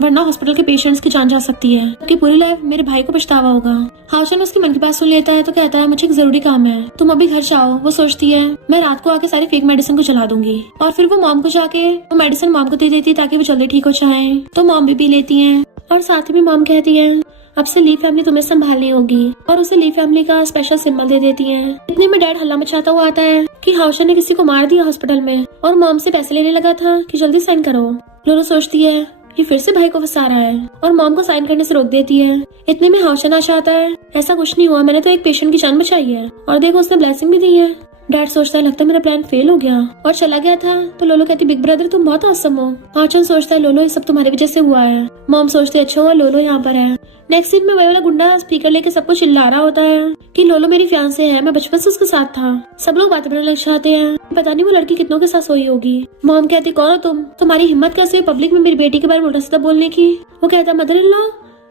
वरना हॉस्पिटल के पेशेंट्स की जान जा सकती है कि पूरी लाइफ मेरे भाई को पछतावा होगा। हाउचन उसकी मन की बात सुन लेता है तो कहता है मुझे एक जरूरी काम है, तुम अभी घर जाओ। वो सोचती है मैं रात को आके सारी फेक मेडिसिन को जला दूंगी। और फिर वो मॉम को जाके वो मेडिसिन मॉम को दे देती है ताकि वो जल्दी ठीक हो जाए। तो मॉम भी पी लेती है और साथ में मॉम कहती है अब से ली फैमिली तुम्हें संभालनी होगी और उसे ली फैमिली का स्पेशल सिंबल दे देती है। इतने में डैड हल्ला मचाता हुआ आता है कि हाउचन ने किसी को मार दिया हॉस्पिटल में और मॉम से पैसे लेने लगा था कि जल्दी साइन करो। लोलो सोचती है ये फिर से भाई को फंसा रहा है और मॉम को साइन करने से रोक देती है। इतने में हाउचन आ जाता है ऐसा कुछ नहीं हुआ, मैंने तो एक पेशेंट की जान बचाई है और देखो उसने ब्लेसिंग भी दी है। डैड सोचता है लगता है मेरा प्लान फेल हो गया और चला गया था। तो लोलो कहती बिग ब्रदर तुम बहुत औसम हो। हाउचन सोचता है लोलो ये सब तुम्हारी वजह से हुआ है। मॉम सोचते अच्छा हुआ लोलो यहाँ पर है। नेक्स्ट सीन में वही वाला गुंडा स्पीकर लेके सबको चिल्ला रहा होता है कि लोलो मेरी फियांसे है, मैं बचपन से उसके साथ था। सब लोग बातें करने लग जाते हैं, पता नहीं वो लड़की कितनों के साथ सोई होगी। मॉम कहती कौन हो तुम, तुम्हारी हिम्मत कैसे पब्लिक में मेरी बेटी के बारे में उल्टा सीधा बोलने की? वो कहता मदर इन लॉ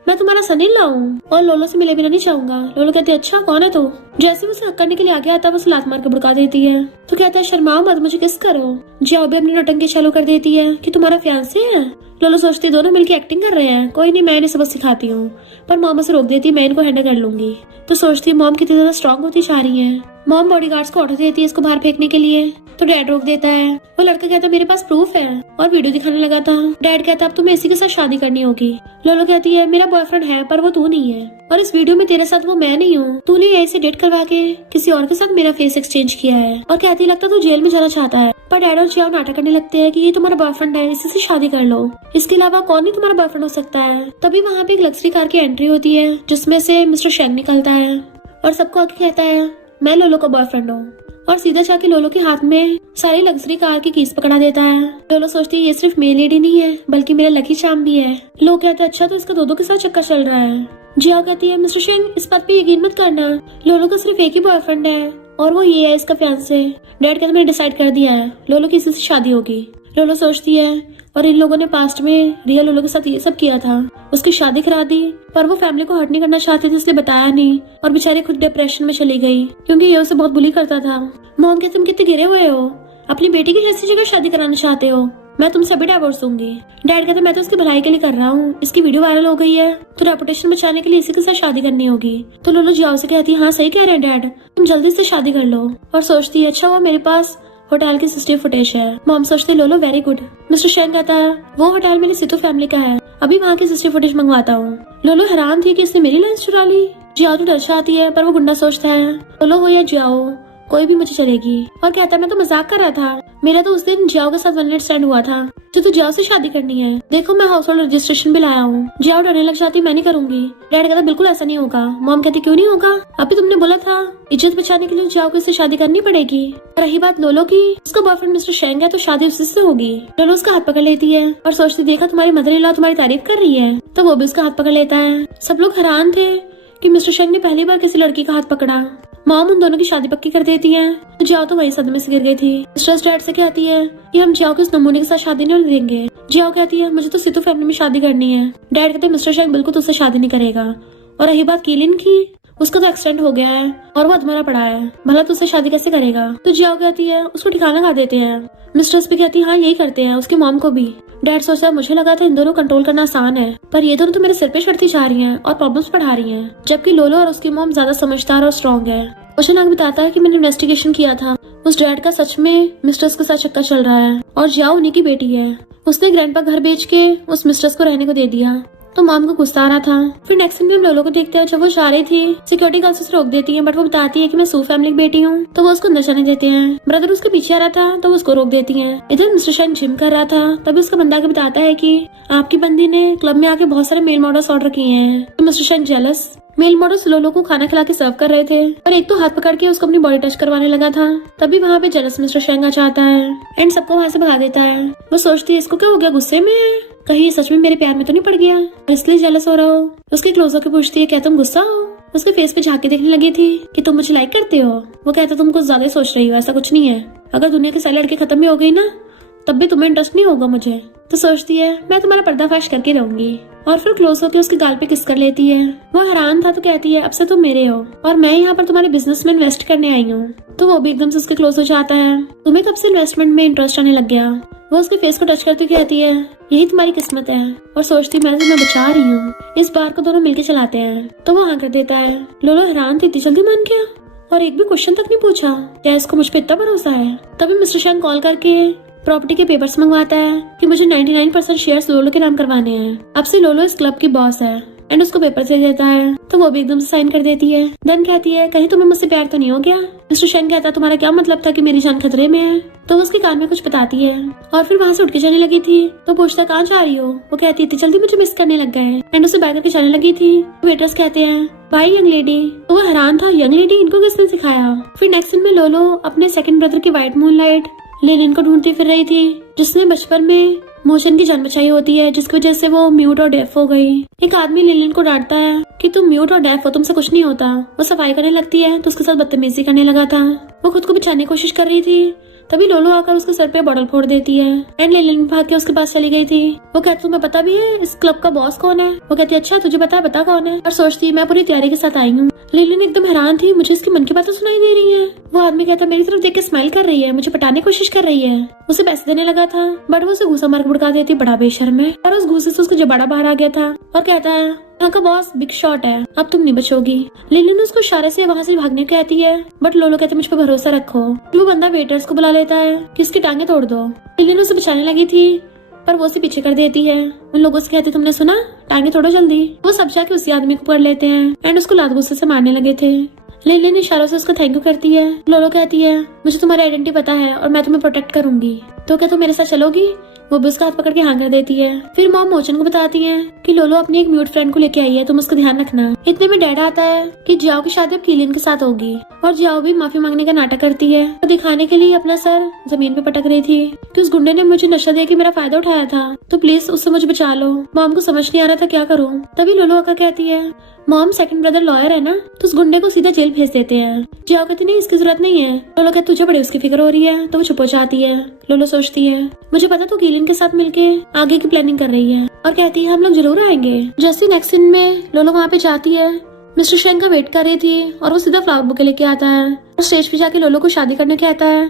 मैं तुम्हारा सन इन लॉ हूँ और लोलो से मिले बिना नहीं चाहूंगा। लोलो कहती अच्छा कौन है तू? जैसे उसे हक करने के लिए आगे आता है उसे लात मार के भड़का देती है। तो कहता है शर्माओ मत, मुझे किस करो। जियाओ भी अपनी नौटंकी चालू कर देती है कि तुम्हारा फियांसे है। लोलो सोचती दोनों मिलकर एक्टिंग कर रहे हैं, कोई नहीं मैं इन्हें सबक सिखाती हूँ। पर मॉम उसे रोक देती, मैं इनको हैंडल कर लूंगी। तो सोचती मॉम कितनी ज्यादा स्ट्रांग होती जा रही है। मॉम बॉडीगार्ड्स को ऑर्डर देती है इसको बाहर फेंकने के लिए, तो डैड रोक देता है। वो लड़का कहता मेरे पास प्रूफ है और वीडियो दिखाने लगा था। डैड कहता अब तुम्हें इसी के साथ शादी करनी होगी। लोलो कहती है मेरा बॉयफ्रेंड है पर वो तू नहीं है, और इस वीडियो में तेरे साथ वो मैं नहीं हूँ, तूने ऐसे डेट करवा के किसी और के साथ मेरा फेस एक्सचेंज किया है। और कहती लगता तू जेल में जाना चाहता है। पर डैड और जियाओ नाटक करने लगते हैं कि ये तुम्हारा बॉयफ्रेंड है, इसी से शादी कर लो, इसके अलावा कौन ही तुम्हारा बॉयफ्रेंड हो सकता है। तभी वहाँ पे एक लग्जरी कार की एंट्री होती है जिसमें से मिस्टर शेंग निकलता है और सबको आके कहता है मैं लोलो का बॉयफ्रेंड हूँ, और सीधा जाके लोलो के हाथ में सारी लग्जरी कार की कीज पकड़ा देता है। लोलो सोचती है ये सिर्फ मेरी लेडी नहीं है बल्कि मेरा लकी चार्म भी है। लोग कहते हैं अच्छा तो इसका दो के साथ चक्कर चल रहा है। जिया कहती है मिस्टर शेंग इस बात पे यकीन मत करना, लोलो का सिर्फ एक ही बॉयफ्रेंड है और वो ये है इसका फियांसे। डैड कहते मैंने डिसाइड कर दिया है, लोलो की इसी से शादी होगी। लोलो सोचती है और इन लोगों ने पास्ट में रियल लोलो के साथ ये सब किया था, उसकी शादी करा दी, पर वो फैमिली को हर्ट नहीं करना चाहते थे इसलिए बताया नहीं, और बेचारी खुद डिप्रेशन में चली गई क्योंकि ये उसे बहुत बुली करता था। मॉम कहते तुम कितने गिरे हुए हो, अपनी बेटी की ऐसी जगह शादी कराना चाहते हो, मैं तुमसे अभी डिवोर्स दूंगी। डैड कहते मैं तो उसकी भलाई के लिए कर रहा हूँ, इसकी वीडियो वायरल हो गई है तो रेपुटेशन बचाने के लिए इसी के साथ शादी करनी होगी। तो लोलो जियाओ से कहती है हाँ सही कह रहे हैं डैड, तुम जल्दी से शादी कर लो। और सोचती है अच्छा वो मेरे पास होटल की सीसीटीवी फुटेज है। मॉम सोचते लोलो वेरी गुड। मिस्टर शेंग कहता है वो होटल मेरी सितु फैमिली का है, अभी वहाँ की सीसीटीवी फुटेज मंगवाता हूँ। लोलो हैरान थी कि इसने मेरी लेंस चुरा ली। जियाओ तो डर आती है पर वो गुंडा सोचता है लोलो हो या जियाओ कोई भी मुझे चलेगी, और कहता है मैं तो मजाक कर रहा था, मेरा तो उस दिन जियाओ के साथ वन नाइट स्टैंड हुआ था, तो जियाओ से शादी करनी है, देखो मैं हाउस होल्ड रजिस्ट्रेशन भी लाया हूँ। जियाओ डरने लग जाती मैं नहीं करूंगी। डैड कहता बिल्कुल ऐसा नहीं होगा। मॉम कहती क्यों नहीं होगा, अभी तुमने बोला था इज्जत बचाने के लिए जियाओ को इससे शादी करनी पड़ेगी। रही बात लोलो की, उसका बॉयफ्रेंड मिस्टर शेंग है तो शादी उसी से होगी। लोलो उसका हाथ पकड़ लेती है और सोचती देखा तुम्हारी मदर इन लॉ तुम्हारी तारीफ कर रही है, तो वो भी उसका हाथ पकड़ लेता है। सब लोग हैरान थे कि मिस्टर शेंग ने पहली बार किसी लड़की का हाथ पकड़ा। मॉम उन दोनों की शादी पक्की कर देती है। जियाओ तो वही सदमे से गिर गई थी। मिस्टर डैड से कहती है कि हम जियाओ को इस नमूने के साथ शादी नहीं देंगे। जियाओ कहती है मुझे तो सितु फैमिली में शादी करनी है। डैड कहते हैं मिस्टर शेंग बिल्कुल तुझसे शादी नहीं करेगा। और रही बात कीलिन की, उसका तो एक्सीडेंट हो गया है और वो अधमरा पड़ा है, भला तुझसे शादी कैसे करेगा। तो जियाओ कहती है उसको ठिकाना खा देते हैं। मिस्ट्रेस भी कहती है हाँ यही करते हैं, उसकी मॉम को भी। डैड सोचता है मुझे लगा था इन दोनों कंट्रोल करना आसान है, पर ये दोनों तो मेरे सिर पे चढ़ती जा रही हैं और प्रॉब्लम्स बढ़ा रही हैं, जबकि लोलो और उसकी मॉम ज्यादा समझदार और स्ट्रॉन्ग है। ओशनाग बताता है कि मैंने इन्वेस्टिगेशन किया था, उस डैड का सच में मिस्ट्रेस के साथ चक्कर चल रहा है और जियाओ उन्हीं की बेटी है। उसने ग्रैंडपा घर बेच के उस मिस्ट्रेस को रहने को दे दिया, तो मॉम को गुस्सा आ रहा था। फिर नेक्स्ट सीन में हम लोलो को देखते हैं, जब वो जा रही थी सिक्योरिटी गार्ड उसे रोक देती है, बट वो बताती है कि मैं सू फैमिली की बेटी हूँ, तो वो उसको अंदर जाने देते हैं। ब्रदर उसके पीछे आ रहा था तो वो उसको रोक देती है। इधर मिस्टर शेंग जिम कर रहा था, तभी उसका बंदा आके बताता है कि आपकी बंदी ने क्लब में आके बहुत सारे मेल मॉडल्स ऑर्डर किए हैं। तो मिस्टर शेंग जेलस, मेल मॉडल्स लोलो को खाना खिला के सर्व कर रहे थे और एक तो हाथ पकड़ के उसको अपनी बॉडी टच करवाने लगा था। तभी वहाँ पे जेलस मिस्टर शेंग आ जाता है एंड सबको वहाँ से भगा देता है। वो सोचती है इसको क्या हो गया, गुस्से में है, कहीं सच में मेरे प्यार में तो नहीं पड़ गया इसलिए जेलस हो रहा हो। उसके क्लोज होकर पूछती है क्या तुम गुस्सा हो। उसके फेस पे झांक के देखने लगी थी कि तुम मुझे लाइक करते हो। वो कहता तुम कुछ ज्यादा सोच रही हो, ऐसा कुछ नहीं है, अगर दुनिया के सारे लड़के खत्म भी हो गई ना तब भी तुम्हें इंटरेस्ट नहीं होगा मुझे। तो सोचती है मैं तुम्हारा पर्दाफाश करके रहूंगी, और फिर क्लोज होकर उसके गाल पे किस कर लेती है। वो हैरान था तो कहती है अब से तुम मेरे हो और मैं यहाँ पर तुम्हारे बिजनेस में इन्वेस्ट करने आई हूँ। तो वो भी एकदम से उसके क्लोज हो जाता है। तुम्हें कब से इन्वेस्टमेंट में इंटरेस्ट आने लग गया। वो उसके फेस को टच करती कहती है यही तुम्हारी किस्मत है, और सोचती मैं तुम्हें बचा रही हूँ, इस बार को दोनों मिलके चलाते हैं। तो वो हाँ कर देता है। लोलो हैरान थी, इतनी जल्दी मान गया और एक भी क्वेश्चन तक नहीं पूछा, क्या इसको मुझ पे इतना भरोसा है। तभी मिस्टर शेंग कॉल करके प्रॉपर्टी के पेपर्स मंगवाता है कि मुझे 99% शेयर्स लोलो के नाम करवाने हैं। अब से लोलो इस क्लब की बॉस है एंड उसको पेपर दे देता है, तो वो भी एकदम से साइन कर देती है। देन कहती है कहीं तुम्हें मुझसे प्यार तो नहीं हो गया। मिस्टर शेंग कहता है तुम्हारा क्या मतलब था कि मेरी जान खतरे में है। तो वो उसके कान में कुछ बताती है और फिर वहाँ से उठ के जाने लगी थी। तो पूछता कहाँ जा रही हो। वो कहती है जल्दी मुझे मिस करने लग गए एंड उसे बैग करके जाने लगी थी। वेटर्स कहते हैं बाय यंग लेडी। तो वो हैरान था यंग लेडी इनको किसने सिखाया। फिर नेक्स्ट सीन में लोलो अपने सेकंड ब्रदर की व्हाइट मूनलाइट लेनिन को ढूंढती फिर रही थी, जिसने बचपन में मोशन की जान बचाई होती है, जिसकी वजह से वो म्यूट और डेफ हो गई। एक आदमी लेनिन को डांटता है कि तुम म्यूट और डेफ हो, तुमसे कुछ नहीं होता। वो सफाई करने लगती है तो उसके साथ बदतमीजी करने लगा था। वो खुद को बचाने की कोशिश कर रही थी तभी लोलो आकर उसके सर पे बॉटल फोड़ देती है एंड लिलिन भाग के उसके पास चली गई थी। वो कहती तुम्हें पता भी है इस क्लब का बॉस कौन है? वो कहती अच्छा तुझे बता कौन है? और सोचती मैं पूरी तैयारी के साथ आई हूँ। लिलिन एकदम हैरान थी, मुझे इसकी मन की बातें सुनाई दे रही है। वो आदमी कहता मेरी तरफ देख के स्माइल कर रही है, मुझे पटाने की कोशिश कर रही है। उसे पैसे देने लगा था बट वो उसे घूसा मार के भड़का देती, बड़ा बेशर्म है। और उस घूसे से उसका जबाड़ा बाहर आ गया था और कहता है यहाँ का बॉस बिग शॉट है, अब तुम नहीं बचोगी। लिलिन उसको इशारे से वहाँ से भागने को कहती है बट लोलो कहते मुझ पर भरोसा रखो। वो बंदा वेटर्स को बुला लेता है कि इसकी टांगे तोड़ दो। लिलिन उसे बचाने लगी थी पर वो उसे पीछे कर देती है। उन लोगों से कहते तुमने सुना, टांगे तोड़ो जल्दी। वो सब जाके उसी आदमी को पकड़ लेते हैं एंड उसको लात गुस्से से मारने लगे थे। लिलिन इशारों से उसको थैंक यू करती है। लोलो कहती है मुझे तुम्हारी आइडेंटिटी पता है और मैं तुम्हें प्रोटेक्ट करूंगी, तो क्या तुम मेरे साथ चलोगी? वो भी उसका हाथ पकड़ के हाँ कर देती है। फिर मॉम मोचन को बताती है कि लोलो अपनी एक म्यूट फ्रेंड को लेके आई है, तुम उसका ध्यान रखना। इतने में डैड आता है कि जियाओ की शादी अब किलियन के साथ होगी और जियाओ भी माफी मांगने का नाटक करती है और दिखाने के लिए अपना सर जमीन पे पटक रही थी कि उस गुंडे ने मुझे नशा दे के मेरा फायदा उठाया था, तो प्लीज उससे मुझे बचा लो। मॉम को समझ नहीं आ रहा था क्या करूँ। तभी लोलो आकर कहती है मॉम सेकंड ब्रदर लॉयर है ना, तो उस गुंडे को सीधा जेल भेज देते हैं। जियाओ कहती नहीं इसकी जरूरत नहीं है। लोलो कहती तुझे बड़ी उसकी फिक्र हो रही है, तो वो चुप हो जाती है। लोलो सोचती है मुझे पता तू किलियन के साथ मिलके आगे की प्लानिंग कर रही है और कहती है हम लोग जरूर आएंगे। जैसे नेक्स्ट सीन में लोलो वहाँ पे जाती है, मिस्टर शेंग का वेट कर रही थी और वो सीधा फ्लावर बुके लेके आता है और स्टेज पे जाके लोलो को शादी करने कहता है।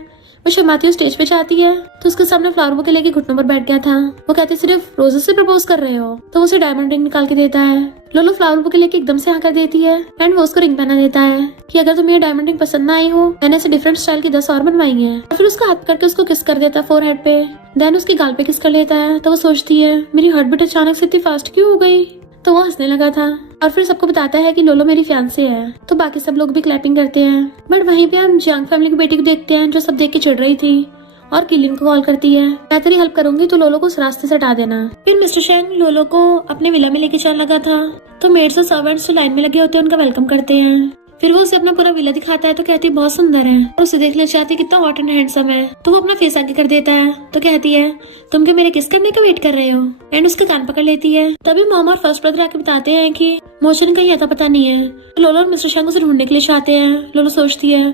वो शर्माती हुई स्टेज पे जाती है तो उसके सामने फ्लावर बुके लेके घुटनों पर बैठ गया था। वो कहते सिर्फ रोजेस से प्रपोज कर रहे हो, तो उसे डायमंड रिंग निकाल के देता है। लोलो फ्लावर बुके लेके एकदम से हाँ कर देती है एंड वो उसको रिंग पहना देता है कि अगर तुम्हें ये डायमंड रिंग पसंद ना आई हो, मैंने ऐसे डिफरेंट स्टाइल की 10 और बनवाई है। और फिर उसका हाथ करके उसको किस कर देता है फोरहेड पे, देन उसकी गाल पे किस कर लेता है। तो वो सोचती है मेरी हार्ट बीट अचानक से इतनी फास्ट क्यों हो गई। तो वो हंसने लगा था और फिर सबको बताता है कि लोलो मेरी फियांसे है। तो बाकी सब लोग भी क्लैपिंग करते हैं बट वहीं पे हम जियांग फैमिली की बेटी को देखते हैं जो सब देख के चिढ़ रही थी और किलियन को कॉल करती है मैं तेरी हेल्प करूंगी, तो लोलो को उस रास्ते से हटा देना। फिर मिस्टर शेंग लोलो को अपने विला में लेके चलने लगा था, तो मेड्स और सर्वेंट्स जो लाइन में लगे होते हैं उनका वेलकम करते हैं। फिर वो उसे अपना पूरा विला दिखाता है तो कहती है बहुत सुंदर है और उसे देखना चाहती है कितना हॉट एंड हैंडसम है। तो वो अपना फेस आगे कर देता है तो कहती है तुम क्या मेरे किस करने का वेट कर रहे हो, एंड उसके कान पकड़ लेती है। तभी मॉम और फर्स्ट ब्रदर आके बताते हैं कि मोचन कहीं आता पता नहीं है। तो लोलो और मिस्टर शेंग उसे ढूंढने के लिए चाहते हैं। लोलो सोचती है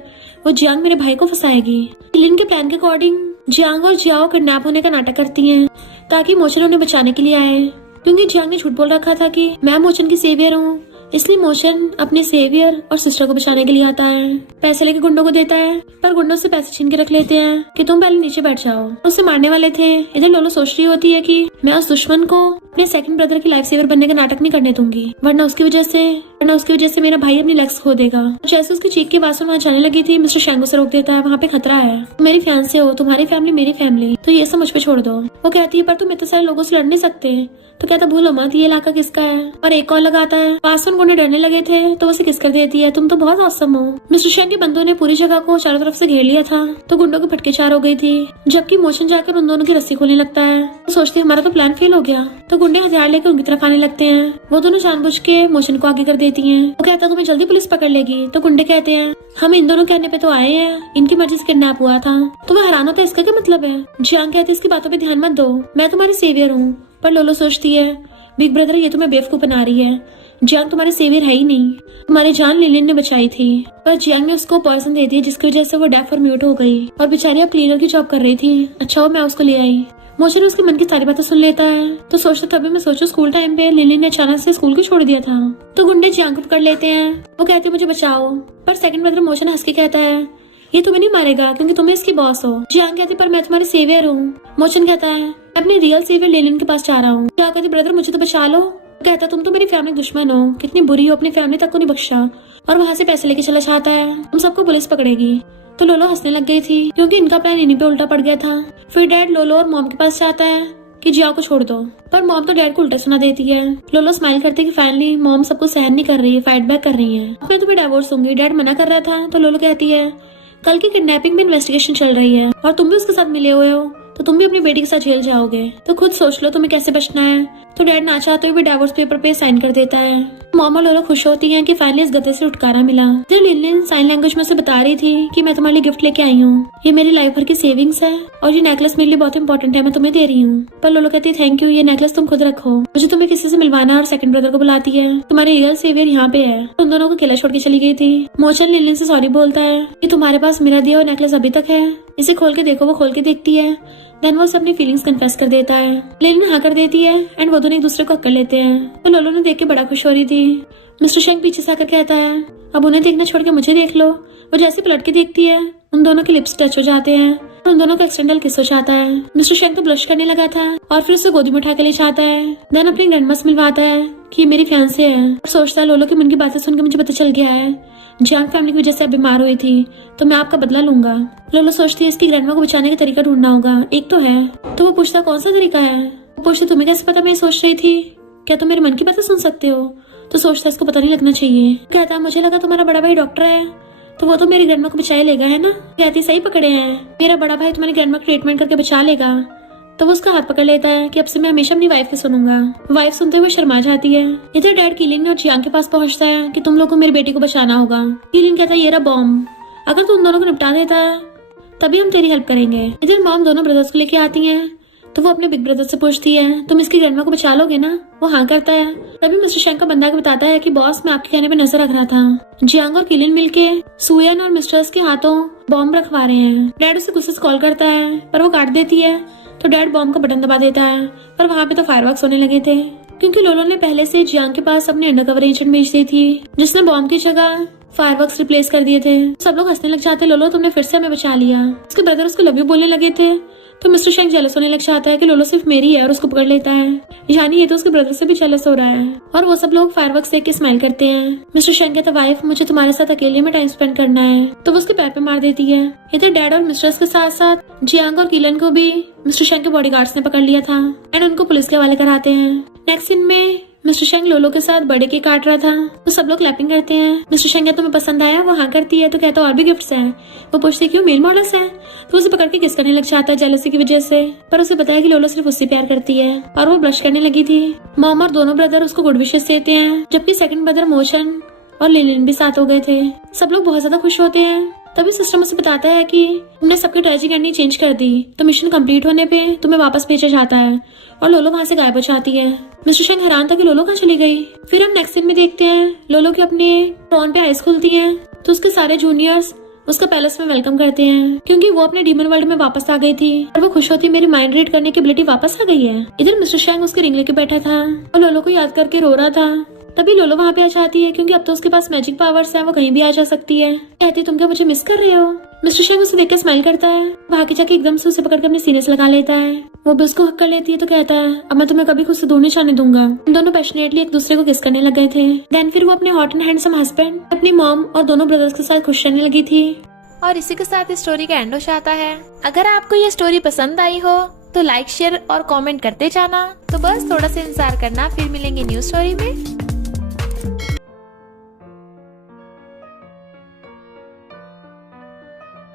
वो जियांग मेरे भाई को फंसाएगी। किलियन के प्लान के अकॉर्डिंग जियांग और जियाओ किडनैप होने का नाटक करती हैं ताकि मोचन उन्हें बचाने के लिए आए, क्योंकि जियांग ने झूठ बोल रखा था कि मैं मोचन की सेवियर हूँ, इसलिए मोचन अपने सेवियर और सिस्टर को बचाने के लिए आता है। पैसे लेके गुंडों को देता है पर गुंडों से पैसे छीन के रख लेते हैं कि तुम पहले नीचे बैठ जाओ। उसे मारने वाले थे। इधर लोलो सोच रही होती है कि मैं उस दुश्मन को अपने सेकंड ब्रदर की लाइफ सेवर बनने का नाटक नहीं करने दूंगी, वरना उसकी वजह से मेरा भाई अपनी लेग्स खो देगा। जैसे उसकी चीख के आवाज वहाँ जाने लगी थी, मिस्टर शेंग उसे रोक देता है, वहाँ पे खतरा है, तुम मेरी फियांसे हो, तुम्हारी फैमिली मेरी फैमिली, तो ये सब मुझ पे छोड़ दो। वो कहती है पर तुम इतने सारे लोगों से लड़ नहीं सकते। तो कहता भूलो मत ये इलाका किसका है। और एक और लगाता है पास में गुंडे डरने लगे थे तो उसे किस कर देती है तुम तो बहुत औसम हो। मिस्टर शेंग के बंदों ने पूरी जगह को चारों तरफ से घेर लिया था तो गुंडों की फटके चार हो गई थी, जबकि मोचन जाकर उन दोनों की रस्सी खोलने लगता है। तो सोचते हमारा तो प्लान फेल हो गया। तो गुंडे हथियार लेकर उनकी तरफ आने लगते हैं। वो दोनों जानबूझ के मोचन को आगे कर देती है। वो कहता तुम्हें जल्दी पुलिस पकड़ लेगी। तो गुंडे कहते हैं हम इन दोनों कहने पे तो आए हैं, इनकी मर्जी से किडनैप हुआ था। तो वह हैरान होता है इसका क्या मतलब है। जियांग कहते इसकी बातों पे ध्यान मत दो, मैं तुम्हारी सेवियर हूँ। पर लोलो सोचती है बिग ब्रदर ये तुम्हें बेवकूफ बना रही है, जियांग तुम्हारी सेवियर है ही नहीं, तुम्हारी जान लिलिन ने बचाई थी पर जियांग ने उसको पॉइजन दे दिया जिसकी वजह से वो डेफ और म्यूट हो गई और बेचारी अब क्लीनर की जॉब कर रही थी। अच्छा मैं उसको ले आई। मोचन उसके मन की सारी बातें सुन लेता है तो सोचता तभी मैं सोचू स्कूल टाइम पे लिलिन ने अचानक से स्कूल को छोड़ दिया था। तो गुंडे जियांग को पकड़ लेते हैं। वो कहते हैं मुझे बचाओ, पर सेकंड ब्रदर मोचन हंस के कहता है ये तुम्हें नहीं मारेगा क्योंकि तुम इसकी बॉस हो। जियांग कहती पर मैं तुम्हारी सेवियर हूँ। मोचन कहता है मैं अपनी रियल सेवियर लिलिन के पास जा रहा हूँ। जियांग कहती ब्रदर मुझे तो बचा लो। कहता तुम तो मेरी फैमिली दुश्मन हो, कितनी बुरी हो, अपनी फैमिली तक को नहीं बख्शा और वहाँ से पैसे लेके चला जाता है, तुम सबको पुलिस पकड़ेगी। तो लोलो हंसने लग गई थी क्योंकि इनका प्लान इन्हीं पे उल्टा पड़ गया था। फिर डैड लोलो और मॉम के पास जाता है कि जियाओ को छोड़ दो, पर मॉम तो डैड को उल्टा सुना देती है। लोलो स्माइल करते कि फाइनली मॉम सबको सहन नहीं कर रही है, फाइट बैक कर रही है। मैं तुम्हें डाइवोर्स दूंगी, डैड मना कर रहा था। तो लोलो कहती है कल की किडनैपिंग में इन्वेस्टिगेशन चल रही है और तुम भी उसके साथ मिले हुए हो, तो तुम भी अपनी बेटी के साथ जेल जाओगे, तो खुद सोच लो तुम्हें कैसे बचना है। तो डैड ना चाहते हुए भी डाइवोर्स पेपर पे साइन कर देता है। मॉम और लोलो खुश होती हैं कि फाइनली इस गधे से छुटकारा मिला। फिर लिलिन साइन लैंग्वेज में उसे बता रही थी कि मैं तुम्हारे लिए गिफ्ट लेके आई हूँ, ये मेरी लाइफ भर की सेविंग्स है और ये नेकलेस मेरे लिए बहुत इंपॉर्टेंट है, मैं तुम्हें दे रही हूँ। पर लोलो कहती है थैंक यू, ये नेकलेस तुम खुद रखो, मुझे तुम्हें किसी से मिलवाना। और सेकंड ब्रदर को बुलाती है, तुम्हारे रियल सेवियर यहाँ पे है। उन दोनों को अकेला छोड़ के चली गई थी। मोचन लिलिन से सॉरी बोलता है कि तुम्हारे पास मेरा दिया और नेकलेस अभी तक है, इसे खोल के देखो। वो खोल के देखती है, देन वो अपनी फीलिंग्स कन्फेस कर देता है। लिलिन हाँ कर देती है एंड वो दोनों एक दूसरे को हक कर लेते हैं। तो लोलो ने देख के बड़ा खुश हो रही थी। मिस्टर शेंग पीछे से आकर कहता है अब उन्हें देखना छोड़ के मुझे देख लो। वो जैसे पलट के देखती है, उन दोनों के लिप्स टच हो जाते हैं, उन दोनों का एक्सटेंडल किस हो जाता है। मिस्टर शेंग तो ब्लश करने लगा था और फिर उसे गोदी में उठा के ले जाता है। देन अपनी ग्रैंडमा से मिलवाता है कि मेरी फियांसे है और सोचता है लोलो के मन की बातें सुनकर मुझे पता चल गया है जियांग फैमिली की वजह से आप बीमार हुई थी, तो मैं आपका बदला लूंगा। लोलो सोचती है इसकी ग्रैंडमा को बचाने का तरीका ढूंढना होगा, एक तो है। तो वो पूछता कौन सा तरीका है। वो पूछती तुम्हें कैसे पता मैं सोच रही थी, क्या तुम मेरे मन की बातें सुन सकते हो। तो सोचता इसको पता नहीं लगना चाहिए। कहता है मुझे लगा तुम्हारा बड़ा भाई डॉक्टर है, तो वो तो मेरी ग्रैंडमा को बचा लेगा, है ना। कहती सही पकड़े हैं, मेरा बड़ा भाई तुम्हारी ग्रैंडमा का ट्रीटमेंट करके बचा लेगा। तो वो उसका हाथ पकड़ लेता है कि अब से मैं हमेशा अपनी वाइफ की सुनूंगा। वाइफ सुनते हुए शर्मा जाती है। इधर डैड कीलिंग और जियांग के पास पहुंचता है कि तुम लोग को मेरी बेटी को बचाना होगा। कीलिंग कहता है ये रहा बॉम्ब, अगर तू उन दोनों को निपटा देता है तभी हम तेरी हेल्प करेंगे। इधर मॉम दोनों ब्रदर्स को लेके आती है, तो वो अपने बिग ब्रदर से पूछती है तुम इसकी ग्रैंडमा को बचा लोगे ना। वो हाँ करता है। तभी मिस्टर शेंग का बंदा को बताता है कि बॉस मैं आपके कहने पे नजर रख रहा था, जियांग और किलिन मिलके सुयन और मिस्टर्स के हाथों बॉम्ब रखवा रहे हैं। डैड उसे गुस्से से कॉल करता है पर वो काट देती है, तो डैड बॉम्ब का बटन दबा देता है। पर वहाँ पे तो फायरवर्क्स होने लगे थे, क्योंकि लोलो ने पहले से जियांग के पास अपने अंडरकवर एजेंट भेज दी थी जिसने बॉम्ब की जगह फायरवर्क्स रिप्लेस कर दिए थे। सब लोग हंसने लग जाते, लोलो तुमने फिर से हमें बचा लिया। उसके ब्रदर उसको लव यू बोलने लगे थे, तो मिस्टर शेंग जेलस होने लग जाता है कि लोलो सिर्फ मेरी है और उसको पकड़ लेता है, यानी ये तो उसके ब्रदर से भी जेलस हो रहा है। और वो सब लोग फायरवर्क्स देख के स्माइल करते हैं। मिस्टर शेंग कहता वाइफ मुझे तुम्हारे साथ अकेले में टाइम स्पेंड करना है, तो वो उसके पैर पे मार देती है। इधर डैड और मिस्टर्स के साथ साथ जियांग और किलन को भी मिस्टर शेंग के बॉडीगार्ड्स ने पकड़ लिया था एंड उनको पुलिस के हवाले कराते हैं। नेक्स्ट सीन में मिस्टर शेंग लोलो के साथ बर्थडे केक काट रहा था, तो सब लोग क्लैपिंग करते हैं। मिस्टर शेंग कहता तुम्हें पसंद आया, वो हाँ करती है, तो कहता और भी गिफ्ट्स हैं। वो पूछती क्यों मेल मॉडल्स हैं, तो उसे पकड़ के किस करने लग जाता है जेलसी की वजह से। पर उसे पता है कि लोलो सिर्फ उससे प्यार करती है और वो ब्लश करने लगी थी। मॉम और दोनों ब्रदर उसको गुड विशेस देते हैं, जबकि सेकंड ब्रदर मोचन और लिलिन भी साथ हो गए थे। सब लोग बहुत ज्यादा खुश होते हैं। तभी सिस्टर मुझसे बताता है कि हमने सबकी ट्रेजिक एंडिंग चेंज कर दी, तो मिशन कंप्लीट होने पे तुम्हें वापस भेजा जाता है और लोलो वहाँ से गायब हो जाती है। मिस्टर शेंग हैरान था कि लोलो कहाँ चली गई। फिर हम नेक्स्ट सीन में देखते हैं लोलो के अपने टॉन पे आइस खुलती है, तो उसके सारे जूनियर्स उसका पैलेस में वेलकम करते हैं, क्योंकि वो अपने डीमन वर्ल्ड में वापस आ गई थी और वो खुश होती मेरी माइंड रीड करने की एबिलिटी वापस आ गई है। इधर मिस्टर शेंग उसके रिंग लेके बैठा था और लोलो को याद करके रो रहा था। तभी लोलो वहाँ पे आ जाती है, क्योंकि अब तो उसके पास मैजिक पावर्स है, वो कहीं भी आ जा सकती है। कहती तुम क्या मुझे मिस कर रहे हो। मिस्टर शेंग उसे देखकर स्माइल करता है, वहाँ के जाके एकदम से उसे पकड़कर अपने सीने से लगा लेता है। वो भी उसको हक कर लेती है, तो कहता है अब मैं तुम्हें कभी खुद से दूर नहीं जाने दूंगा। दोनों पैशनेटली एक दूसरे को किस करने लग गए थे। देन फिर वो अपने हॉट एंड हैंडसम हस्बैंड, अपनी मॉम और दोनों ब्रदर्स के साथ खुश रहने लगी थी। और इसी के साथ इस स्टोरी का एंड हो जाता है। अगर आपको ये स्टोरी पसंद आई हो तो लाइक शेयर और कमेंट करते जाना। तो बस थोड़ा सा इंतजार करना, फिर मिलेंगे न्यू स्टोरी में।